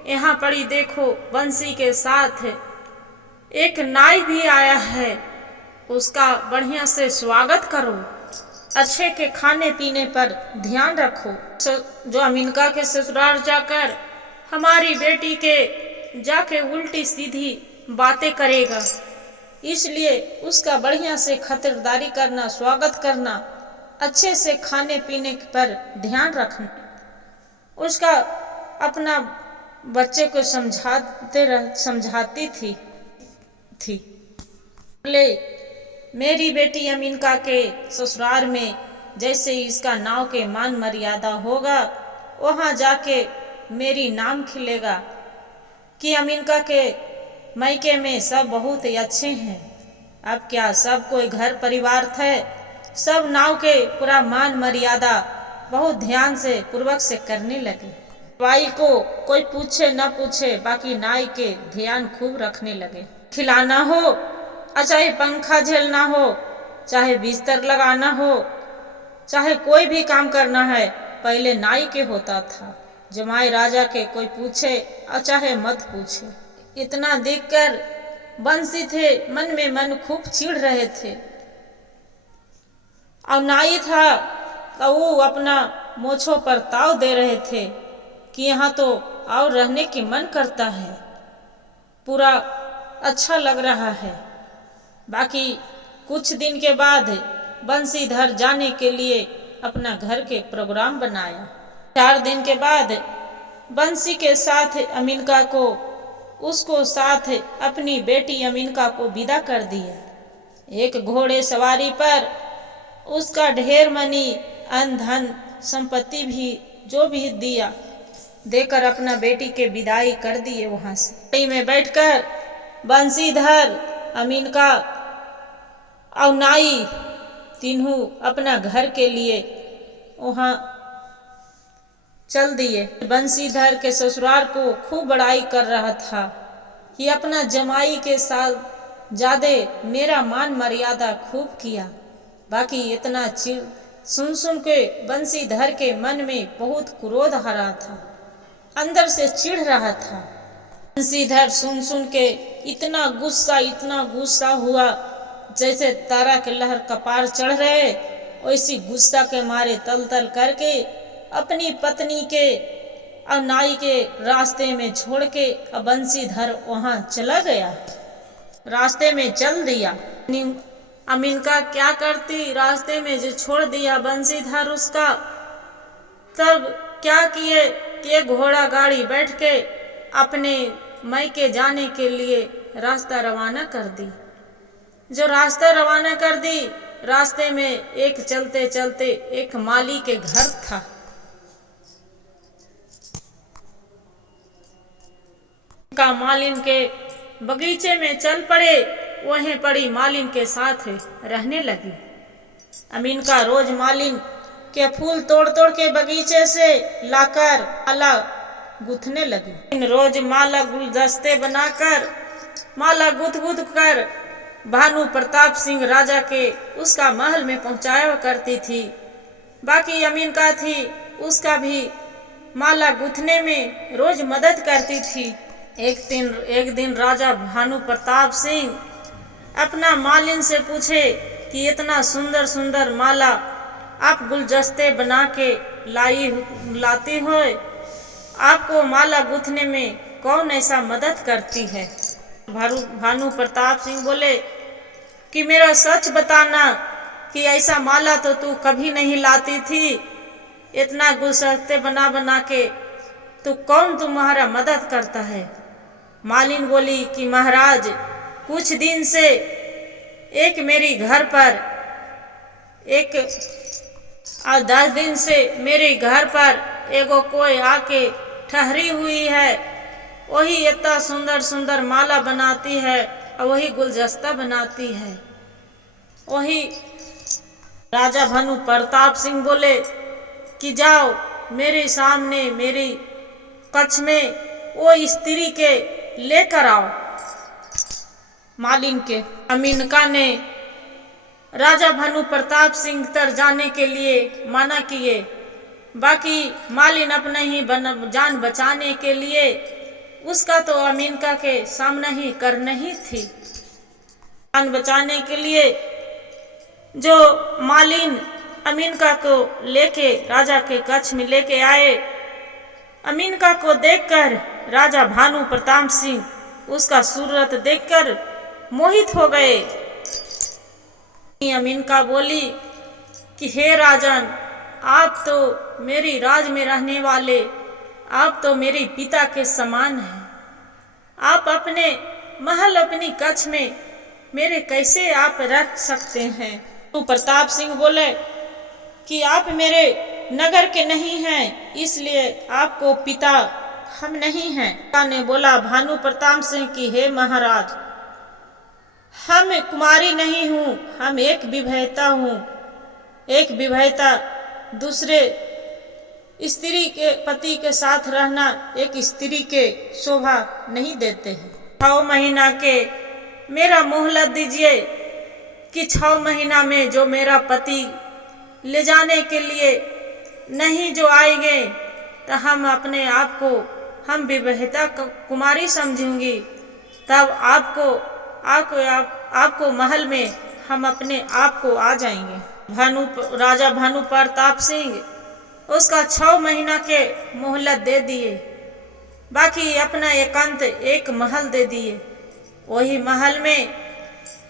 यहाँ पड़ी देखो, बंसी के साथ एक नाई भी आया है, उसका बढ़िया से स्वागत करो, अच्छे के खाने पीने पर ध्यान रखो। जो अमीनका के ससुराल जाकर हमारी बेटी के जाके उल्टी सीधी बातें करेगा, इसलिए उसका बढ़िया से खातिरदारी करना, स्वागत करना, अच्छे से खाने पीने पर ध्यान रखना। उसका अपना बच्चे को समझाती थी। बोले मेरी बेटी अमीनका के ससुराल में जैसे इसका नाव के मान मर्यादा होगा, वहां जाके मेरी नाम खिलेगा कि अमीनका के मैके में सब बहुत ही अच्छे हैं। अब क्या सब कोई घर परिवार थे, सब नाव के पूरा मान मर्यादा बहुत ध्यान से पूर्वक से करने लगे। भाई को कोई पूछे न पूछे, बाकी नाई के ध्यान खूब रखने लगे। खिलाना हो, चाहे पंखा झेलना हो, चाहे बिस्तर लगाना हो, चाहे कोई भी काम करना है, पहले नाई के होता था। जमाई राजा के कोई पूछे और चाहे मत पूछे। इतना देखकर बंसी थे मन में मन खूब चिढ़ रहे थे। और नाई था तो वो अपना मोछों पर ताव दे रहे थे कि यहाँ तो और रहने की मन करता है, पूरा अच्छा लग रहा है। बाकी कुछ दिन के बाद बंसीधर जाने के लिए अपना घर के प्रोग्राम बनाया। 4 दिन के बाद बंसी के साथ अमीनका को, उसको साथ अपनी बेटी अमीनका को विदा कर दिया। एक घोड़े सवारी पर उसका ढेर मनी अन्न धन संपत्ति भी जो भी दिया देकर अपना बेटी के विदाई कर दिए। वहां से गाड़ी में बैठकर बंसीधर, अमीनका और नाई तीनों अपना घर के लिए वहां चल दिए। बंसीधर के ससुराल को खूब बड़ाई कर रहा था कि अपना जमाई के साथ ज्यादा मेरा मान मर्यादा खूब किया। बाकी इतना सुन सुन के बंसीधर के मन में बहुत क्रोध आ रहा था, अंदर से चिढ़ रहा था। बंसीधर सुन सुन के इतना गुस्सा हुआ जैसे तारा के लहर कपार चढ़ रहे, वैसी गुस्सा के मारे तल तल करके अपनी पत्नी के और नाई के रास्ते में छोड़ के बंसीधर वहां चला गया, रास्ते में चल दिया। अमीनका क्या करती, रास्ते में जो छोड़ दिया बंसीधर उसका, तब क्या किए कि घोड़ा गाड़ी बैठ के अपने मैके जाने के लिए रास्ता रवाना कर दी। जो रास्ता रवाना कर दी, रास्ते में एक चलते चलते एक माली के घर था। का मालिन के बगीचे में चल पड़े, वहीं पड़ी मालिन के साथ रहने लगी। अमीनका रोज मालिन के फूल तोड़ तोड़ के बगीचे से लाकर माला गूंथने लगी। रोज माला गुलदस्ते बनाकर माला गूंथ गूंथ कर भानु प्रताप सिंह राजा के उसका महल में पहुंचाया करती थी। बाकी अमीनका थी उसका भी माला गूंथने में रोज मदद करती थी। एक दिन राजा भानु प्रताप सिंह अपना मालिन से पूछे कि इतना सुंदर सुंदर माला आप गुलदस्ते बना के लाती हो, आपको माला गूंथने में कौन ऐसा मदद करती है? भानु प्रताप सिंह बोले कि मेरा सच बताना कि ऐसा माला तो तू कभी नहीं लाती थी, इतना गुलदस्ते बना बना के तो कौन तुम्हारा मदद करता है? मालिन बोली कि महाराज, कुछ दिन से एक मेरी घर पर 10 दिन से मेरे घर पर एगो कोई आके ठहरी हुई है, वही इतना सुंदर सुंदर माला बनाती है और वही गुलदस्ता बनाती है। वही राजा भानु प्रताप सिंह बोले कि जाओ मेरे सामने मेरी कक्ष में वो स्त्री के लेकर आओ। मालिन के अमीनका ने राजा भानु प्रताप सिंह तर जाने के लिए मना किए। बाकी मालिन अपने ही जान बचाने के लिए उसका तो अमीनका के सामना ही करना ही थी। जान बचाने के लिए जो मालिन अमीनका को लेके राजा के कक्ष में लेके आए, अमीनका को देखकर राजा भानु प्रताप सिंह उसका सूरत देखकर मोहित हो गए। अमीनका बोली कि हे राजन, आप तो मेरी राज में रहने वाले, आप तो मेरे पिता के समान हैं। आप अपने महल अपनी कक्ष में मेरे कैसे आप रख सकते हैं? तो प्रताप सिंह बोले कि आप मेरे नगर के नहीं हैं, इसलिए आपको पिता हम नहीं हैं। पिता ने बोला भानु प्रताप सिंह की हे महाराज, हम कुमारी नहीं हूँ, हम एक विवाहिता हूँ। एक विवाहिता दूसरे स्त्री के पति के साथ रहना एक स्त्री के शोभा नहीं देते हैं। 6 महीना के मेरा मोहलत दीजिए कि 6 महीना में जो मेरा पति ले जाने के लिए नहीं जो आएंगे तो हम अपने आप को हम विवाहिता कुमारी समझूंगी, तब आपको महल में हम अपने आप को आ जाएंगे। राजा भानु प्रताप सिंह उसका 6 महीना के मोहलत दे दिए, बाकी अपना एकांत एक महल दे दिए। वही महल में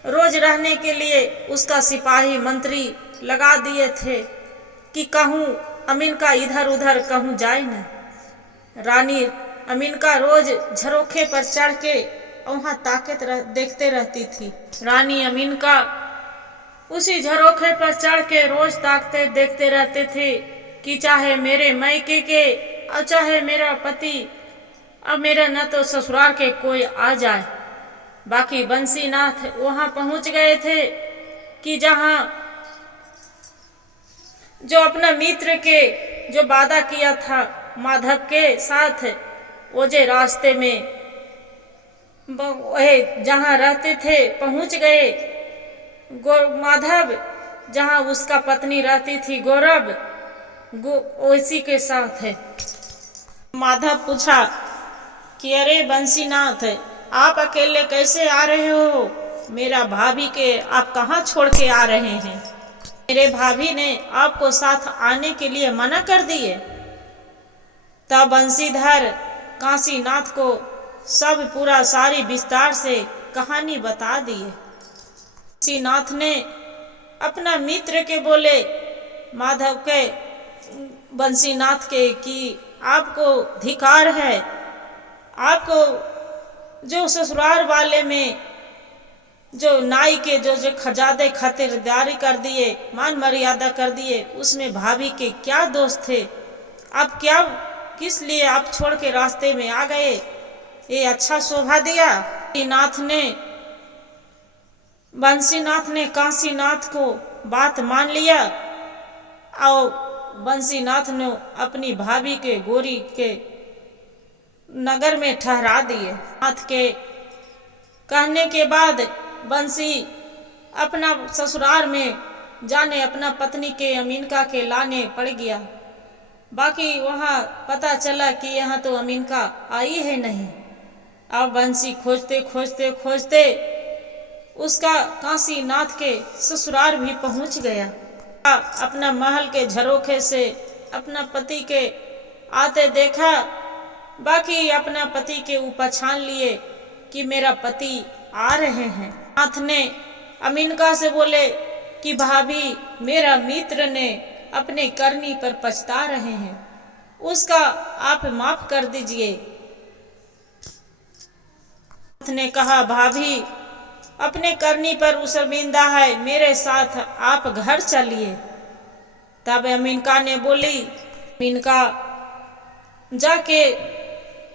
रोज रहने के लिए उसका सिपाही मंत्री लगा दिए थे कि कहूँ अमीनका इधर उधर कहूँ जाए न। रानी अमीनका रोज झरोखे पर चढ़ के वहां देखते रहती थी। रानी अमीनका उसी झरोखे पर चढ़ के रोज ताकते देखते रहते थे कि चाहे मेरे मायके के और चाहे मेरा पति अब मेरा न तो ससुराल के कोई आ जाए। बाकी बंसीनाथ वहां पहुंच गए थे कि जहां जो अपना मित्र के जो वादा किया था माधव के साथ, वो जे रास्ते में जहां रहते थे पहुंच गए। माधव जहां उसका पत्नी रहती थी गौरव, उसी के साथ है। माधव पूछा कि अरे बंसीनाथ, आप अकेले कैसे आ रहे हो? मेरा भाभी के आप कहाँ छोड़ के आ रहे हैं? मेरे भाभी ने आपको साथ आने के लिए मना कर दिए। तब बंसीधर काशीनाथ को सब पूरा सारी विस्तार से कहानी बता दिए। काशीनाथ ने अपना मित्र के बोले माधव के बंसीनाथ के कि आपको धिकार है, आपको जो ससुराल वाले में जो नाई के जो खजादे खातिरदारी कर दिए, मान मर्यादा कर दिए, उसमें भाभी के क्या दोष थे? आप क्या किस लिए आप छोड़ के रास्ते में आ गए? ये अच्छा शोभा दिया। बंसीनाथ ने काशीनाथ को बात मान लिया और बंसीनाथ ने अपनी भाभी के गोरी के नगर में ठहरा दिए। नाथ के कहने के बाद बंसी अपना ससुराल में जाने अपना पत्नी के अमीनका के लाने पड़ गया। बाकी वहां पता चला कि यहाँ तो अमीनका आई है नहीं। अब बंसी खोजते खोजते खोजते उसका काशीनाथ के ससुराल भी पहुंच गया। अपना महल के झरोखे से अपना पति के आते देखा। बाकी अपना पति के ऊपर छान लिए कि मेरा पति आ रहे हैं। नाथ ने अमीनका से बोले कि भाभी, मेरा मित्र ने अपने करनी पर पछता रहे हैं, उसका आप माफ कर दीजिए। नाथ ने कहा भाभी, अपने करनी पर वो शर्मिंदा है, मेरे साथ आप घर चलिए। तब अमीनका ने बोली, अमीनका जाके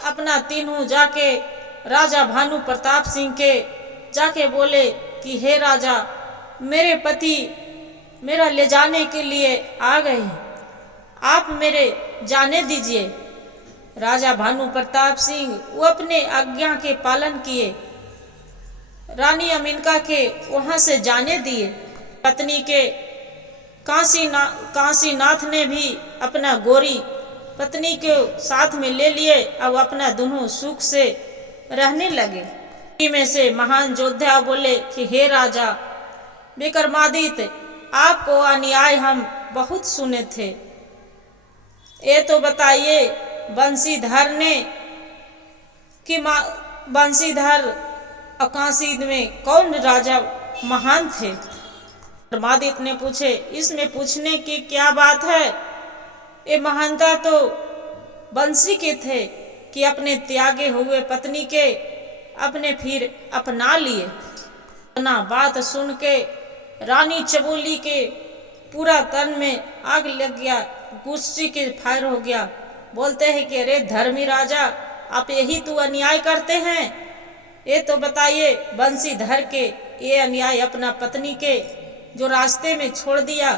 अपना तीनों जाके राजा भानु प्रताप सिंह के जाके बोले कि हे राजा, मेरे पति मेरा ले जाने के लिए आ गए, आप मेरे जाने दीजिए। राजा भानु प्रताप सिंह वो अपने आज्ञा के पालन किए, रानी अमीनका के वहां से जाने दिए। पत्नी के काशीनाथ ने भी अपना गोरी पत्नी के साथ में ले लिए और अपना दोनों सुख से रहने लगे। में से महान योद्धा बोले कि हे राजा विक्रमादित्य, आपको अन्याय हम बहुत सुने थे, ये तो बताइए बंसीधर ने कि बंसीधर काशी में कौन राजा महान थे? विक्रमादित्य ने पूछे, इसमें पूछने की क्या बात है? ये महानता तो बंसी के थे कि अपने त्यागे हुए पत्नी के अपने फिर अपना लिए। ना बात सुन के रानी चबोली के पूरा तन में आग लग गया, गुस्से के फायर हो गया। बोलते हैं कि अरे धर्मी राजा, आप यही तो अन्याय करते हैं। ये तो बताइए बंसीधर के ये अन्याय अपना पत्नी के जो रास्ते में छोड़ दिया,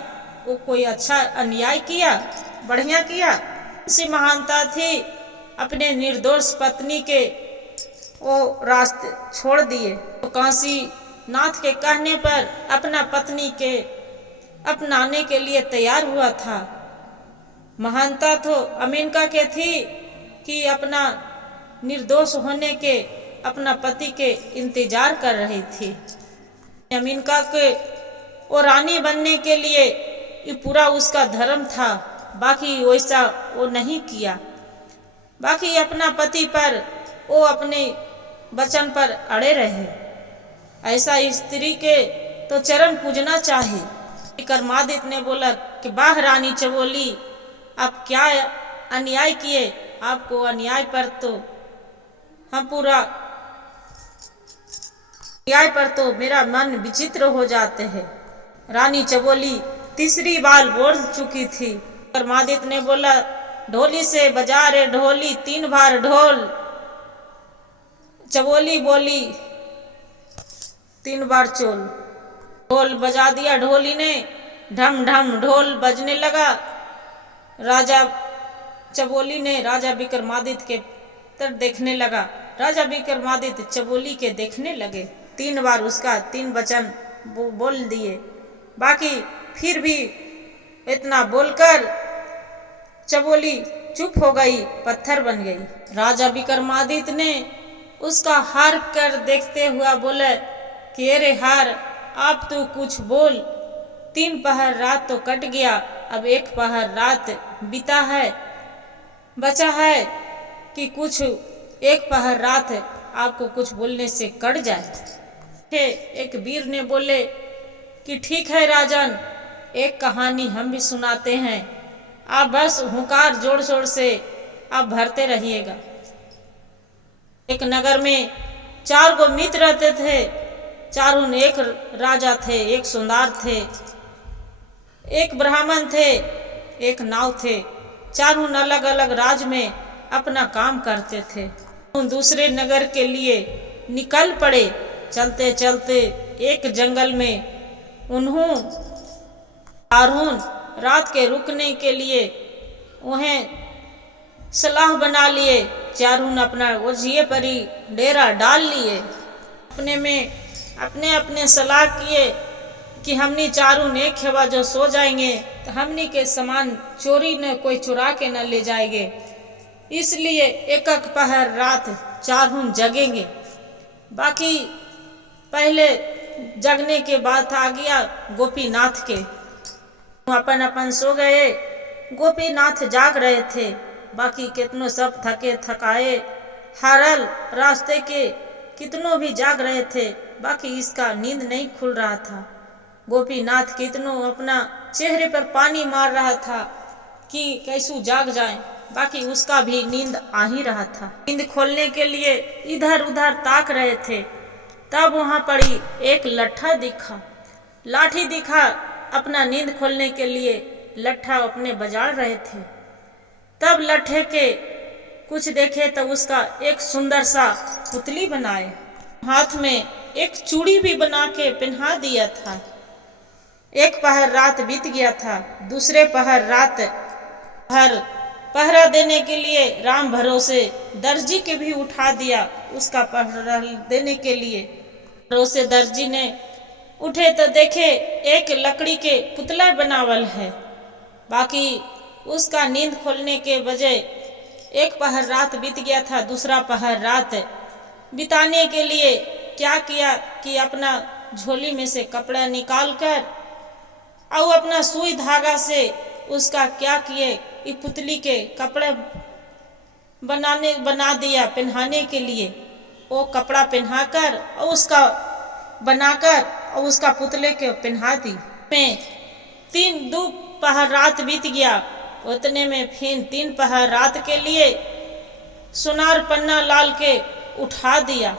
वो कोई अच्छा अन्याय किया, बढ़िया किया? ऐसी महानता थी, अपने निर्दोष पत्नी के वो रास्ते छोड़ दिए। तो काशी नाथ के कहने पर अपना पत्नी के अपनाने के लिए तैयार हुआ था। महानता तो अमीनका के थी कि अपना निर्दोष होने के अपना पति के इंतजार कर रही थी। अमीनका के वो रानी बनने के लिए ये पूरा उसका धर्म था, बाकी वैसा वो नहीं किया। बाकी अपना पति पर वो अपने वचन पर अड़े रहे। ऐसा स्त्री के तो चरण पूजना चाहिए। विक्रमादित्य ने बोला कि वाह रानी चबोली, आप क्या अन्याय किए? आपको अन्याय पर तो हम पूरा अन्याय पर तो मेरा मन विचित्र हो जाते हैं। रानी चबोली तीसरी बार बोल चुकी थी। विक्रमादित्य ने बोला, ढोली से बजा रे ढोली 3 बार ढोल। चबोली बोली 3 बार चोल। ढोल बजा दिया ढोली ने, ढम ढम ढोल बजने लगा। राजा चबोली ने राजा विक्रमादित्य के तरफ देखने लगा। राजा विक्रमादित्य चबोली के देखने लगे। 3 बार उसका 3 वचन बोल दिए, बाकी फिर भी इतना बोलकर चबोली चुप हो गई, पत्थर बन गई। राजा विक्रमादित्य ने उसका हार कर देखते हुआ बोले कि अरे हार, आप तो कुछ बोल। 3 पहर रात तो कट गया, अब 1 पहर रात बीता है, बचा है कि कुछ 1 पहर रात आपको कुछ बोलने से कट जाए। एक वीर ने बोले कि ठीक है राजन, एक कहानी हम भी सुनाते हैं, आप बस हुंकार जोर जोर से आप भरते रहिएगा। एक नगर में 4 गो मित्र रहते थे। चारों ने एक राजा थे, एक सुंदर थे, एक ब्राह्मण थे, एक नाव थे। चारों अलग अलग राज्य में अपना काम करते थे। दूसरे नगर के लिए निकल पड़े। चलते चलते एक जंगल में उन्होंने रात के रुकने के लिए उन्हें सलाह बना लिए। चारों अपना ओझिए पर ही डेरा डाल लिए। अपने अपने सलाह किए कि हमनी चारों ने खेवा जो सो जाएंगे तो हमनी के सामान चोरी न कोई चुरा के न ले जाएंगे, इसलिए 1 पहर रात चारों जगेंगे। बाकी पहले जगने के बाद आ गया गोपीनाथ के। अपन अपन सो गए, गोपीनाथ जाग रहे थे। बाकी कितनों सब थके थकाए हारल रास्ते के कितनों भी जाग रहे थे, बाकी इसका नींद नहीं खुल रहा था। गोपीनाथ कितनों अपना चेहरे पर पानी मार रहा था कि कैसू जाग जाए, बाकी उसका भी नींद आ ही रहा था। नींद खोलने के लिए इधर उधर ताक रहे थे, तब वहां पड़ी एक लट्ठा दिखा, लाठी दिखा। अपना नींद खोलने के लिए लट्ठा अपने बजा रहे थे। तब लट्ठे के कुछ देखे तो उसका एक सुंदर सा पुतली बनाए, हाथ में एक चूड़ी भी बना के पहना दिया था। 1 पहर रात बीत गया था। दूसरे पहर रात पहरा देने के लिए राम भरोसे दर्जी के भी उठा दिया, उसका पहरा देने के लिए। भरोसे दर्जी ने उठे तो देखे एक लकड़ी के पुतला बनावल है। बाकी उसका नींद खोलने के बजाय 1 पहर रात बीत गया था। दूसरा पहर रात बिताने के लिए क्या किया कि अपना झोली में से कपड़ा निकाल कर और अपना सुई धागा से उसका क्या किए कि पुतली के कपड़े बना दिया पहनाने के लिए। वो कपड़ा पहनाकर और उसका बनाकर और उसका पुतले के पहना दी। में 2 पहर रात बीत गया। उतने में फिर 3 पहर रात के लिए सुनार पन्ना लाल के उठा दिया।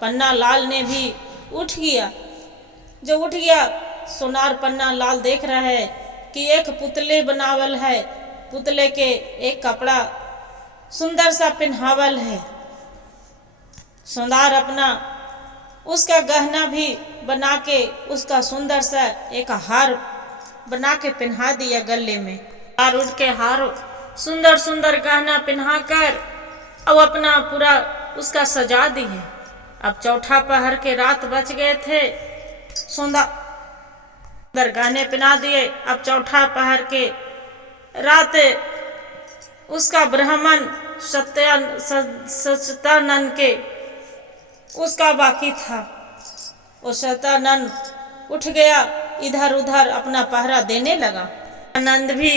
पन्ना लाल ने भी उठ गया। जो उठ गया, सुनार पन्ना लाल देख रहा है कि एक पुतले बनावल है, पुतले के एक कपड़ा सुंदर सा पहनावल है। सुंदर अपना उसका गहना भी बना के उसका सुंदर सा एक हार बना के पहना दिया गले में। हार उठ के हार सुंदर सुंदर गहना पहना कर और अपना पूरा उसका सजा दी है। अब 4ठा पहर के रात बच गए थे। सुंदर गहने पहना दिए। अब 4ठा पहर के रात उसका ब्राह्मण सत्यानंद के उसका बाकी था। वो सत्यानंद उठ गया, इधर उधर अपना पहरा देने लगा। आनंद भी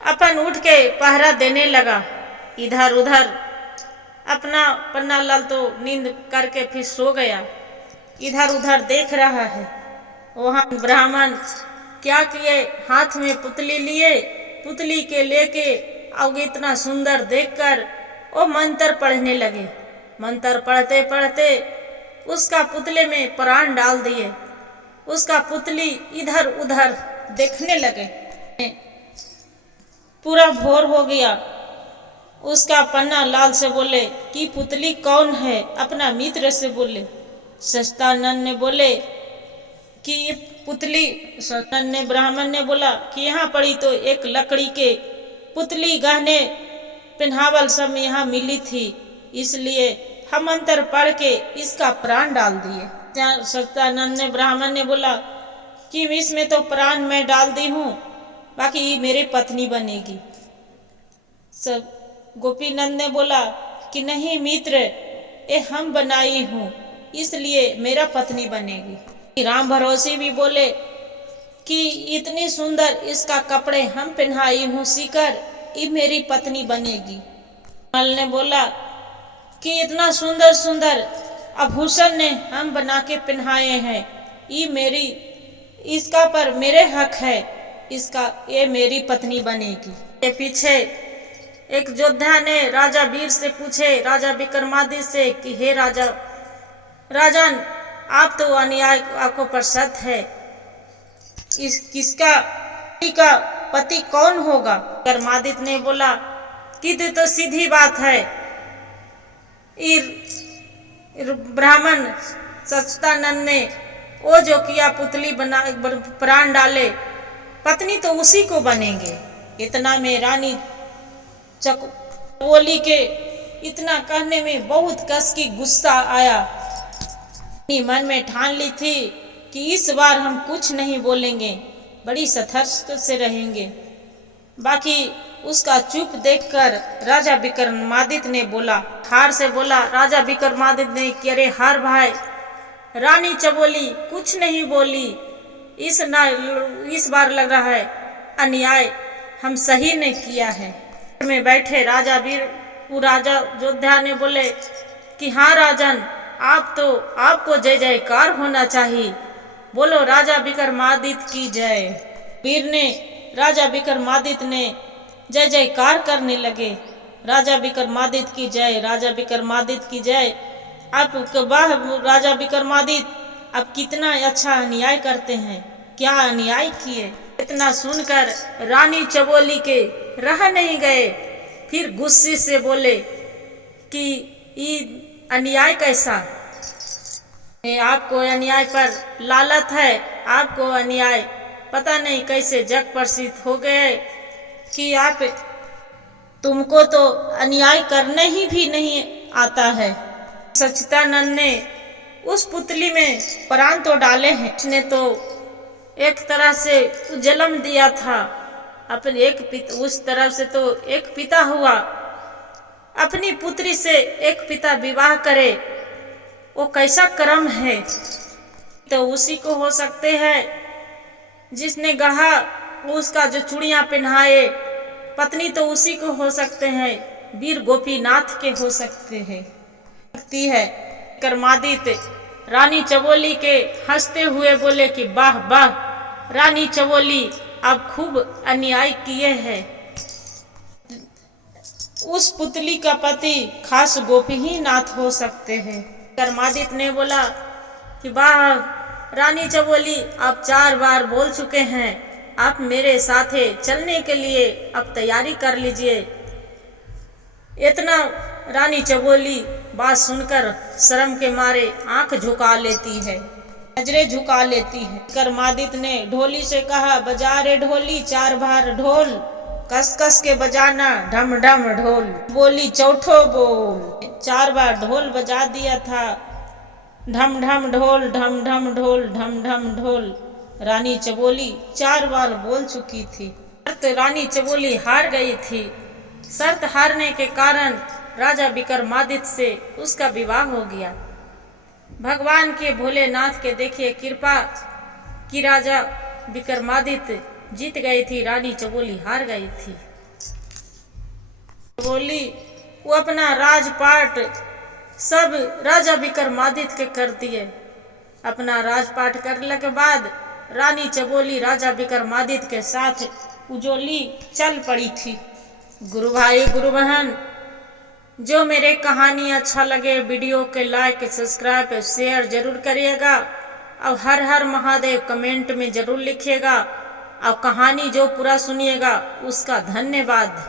अपन उठ के पहरा देने लगा। इधर उधर अपना पन्ना लाल तो नींद करके फिर सो गया, इधर उधर देख रहा है। वहां ब्राह्मण क्या किए, हाथ में पुतली लिए, पुतली के लेके और इतना सुंदर देखकर वो मंत्र पढ़ने लगे। मंत्र पढ़ते पढ़ते उसका पुतले में प्राण डाल दिए। उसका पुतली इधर उधर देखने लगे। पूरा भोर हो गया। उसका पन्ना लाल से बोले कि पुतली कौन है, अपना मित्र से बोले। सच्चिदानंद ने बोले कि ये पुतली, सच्चिदानंद ने ब्राह्मण ने बोला कि यहाँ पड़ी तो एक लकड़ी के पुतली, गहने पहनावल सब यहाँ मिली थी, इसलिए हम मंत्र पढ़ के इसका प्राण डाल दिए। सच्चिदानंद ने ब्राह्मण ने बोला कि इसमें तो प्राण मैं डाल दी हूँ, बाकी ये मेरी पत्नी बनेगी। सब गोपीनंद ने बोला कि नहीं मित्र, ये हम बनाई हूँ, इसलिए मेरा पत्नी बनेगी। राम भरोसे भी बोले कि इतनी सुंदर इसका कपड़े हम पहनाई हूँ सीकर, ये मेरी पत्नी बनेगी। कमल ने बोला कि इतना सुंदर सुंदर आभूषण ने हम बना के पहनाए हैं, ये मेरी, इसका पर मेरे हक है, इसका ये मेरी पत्नी बनेगी। ये पीछे एक योद्धा ने राजा वीर से पूछे, राजा विक्रमादित्य से कि हे राजा, राजन आप तो अन्याय आपको प्रसन्न है, किसका पति कौन होगा? विक्रमादित्य ने बोला कि तो सीधी बात है, ब्राह्मण सच्चिदानंद ने वो जो किया पुतली बना प्राण डाले, पत्नी तो उसी को बनेंगे। इतना में रानी चबोली के इतना कहने में बहुत कस की गुस्सा आया। मन में ठान ली थी कि इस बार हम कुछ नहीं बोलेंगे, बड़ी सतर्क से रहेंगे। बाकी उसका चुप देखकर राजा विक्रमादित्य ने बोला, हार से बोला राजा विक्रमादित्य ने कि अरे हार भाई, रानी चबोली कुछ नहीं बोली, इस बार लग रहा है अन्याय हम सही ने किया है। में बैठे राजा योद्धा ने बोले कि हाँ राजन, आपको जय जयकार होना चाहिए, बोलो राजा विक्रमादित्य की जय। वीर ने राजा विक्रमादित्य ने जय जयकार करने लगे, राजा विक्रमादित्य की जय, राजा विक्रमादित्य की जय। आप वाह राजा विक्रमादित्य, आप कितना अच्छा अन्याय करते हैं, क्या अन्याय किए। इतना सुनकर रानी चबोली के रह नहीं गए, फिर गुस्से से बोले कि ये अन्याय कैसा, आपको अन्याय पर लालत है, आपको अन्याय पता नहीं कैसे जग प्रसिद्ध हो गए कि तुमको तो अन्याय करने ही भी नहीं आता है। सच्चिदानंद ने उस पुतली में प्राण तो डाले हैं, उसने तो एक तरह से जन्म दिया था, अपने उस तरफ से तो एक पिता हुआ, अपनी पुत्री से एक पिता विवाह करे, वो कैसा कर्म है। तो उसी को हो सकते हैं जिसने गढ़ा, उसका जो चूड़ियां पहनाए, पत्नी तो उसी को हो सकते हैं, वीर गोपीनाथ के हो सकते हैं। विक्रमादित्य रानी चबोली के हंसते हुए बोले कि वाह वाह रानी चबोली, आप खूब अन्याय किए हैं। उस पुतली का पति खास गोपी ही नाथ हो सकते हैं। विक्रमादित्य ने बोला कि वाह रानी चबोली, आप 4 बार बोल चुके हैं, आप मेरे साथे चलने के लिए अब तैयारी कर लीजिए। इतना रानी चबोली बात सुनकर शर्म के मारे आंख झुका लेती है, नजरें झुका लेती है। विक्रमादित्य ने ढोली से कहा, बजा रे ढोली 4 बार ढोल, कस कस के बजाना ढम ढम ढोल। बोली चौथो बोल, 4 बार ढोल बजा दिया था, ढम ढम ढोल, ढम ढम ढोल, ढम ढम ढोल। रानी चबोली 4 बार बोल चुकी थी। शर्त रानी चबोली हार गई थी। शर्त हारने के कारण राजा विक्रमादित्य से उसका विवाह हो गया। भगवान के भोलेनाथ के देखिए कृपा कि राजा विक्रमादित्य जीत गई थी, रानी चबोली हार गई थी। चबोली वो अपना राजपाट सब राजा विक्रमादित्य के कर दिए। अपना राजपाट करने के बाद रानी चबोली राजा विक्रमादित्य के साथ उजोली चल पड़ी थी। गुरु भाई गुरु बहन, जो मेरे कहानी अच्छा लगे वीडियो के लाइक सब्सक्राइब शेयर जरूर करिएगा। और हर हर महादेव कमेंट में जरूर लिखिएगा। और कहानी जो पूरा सुनिएगा उसका धन्यवाद।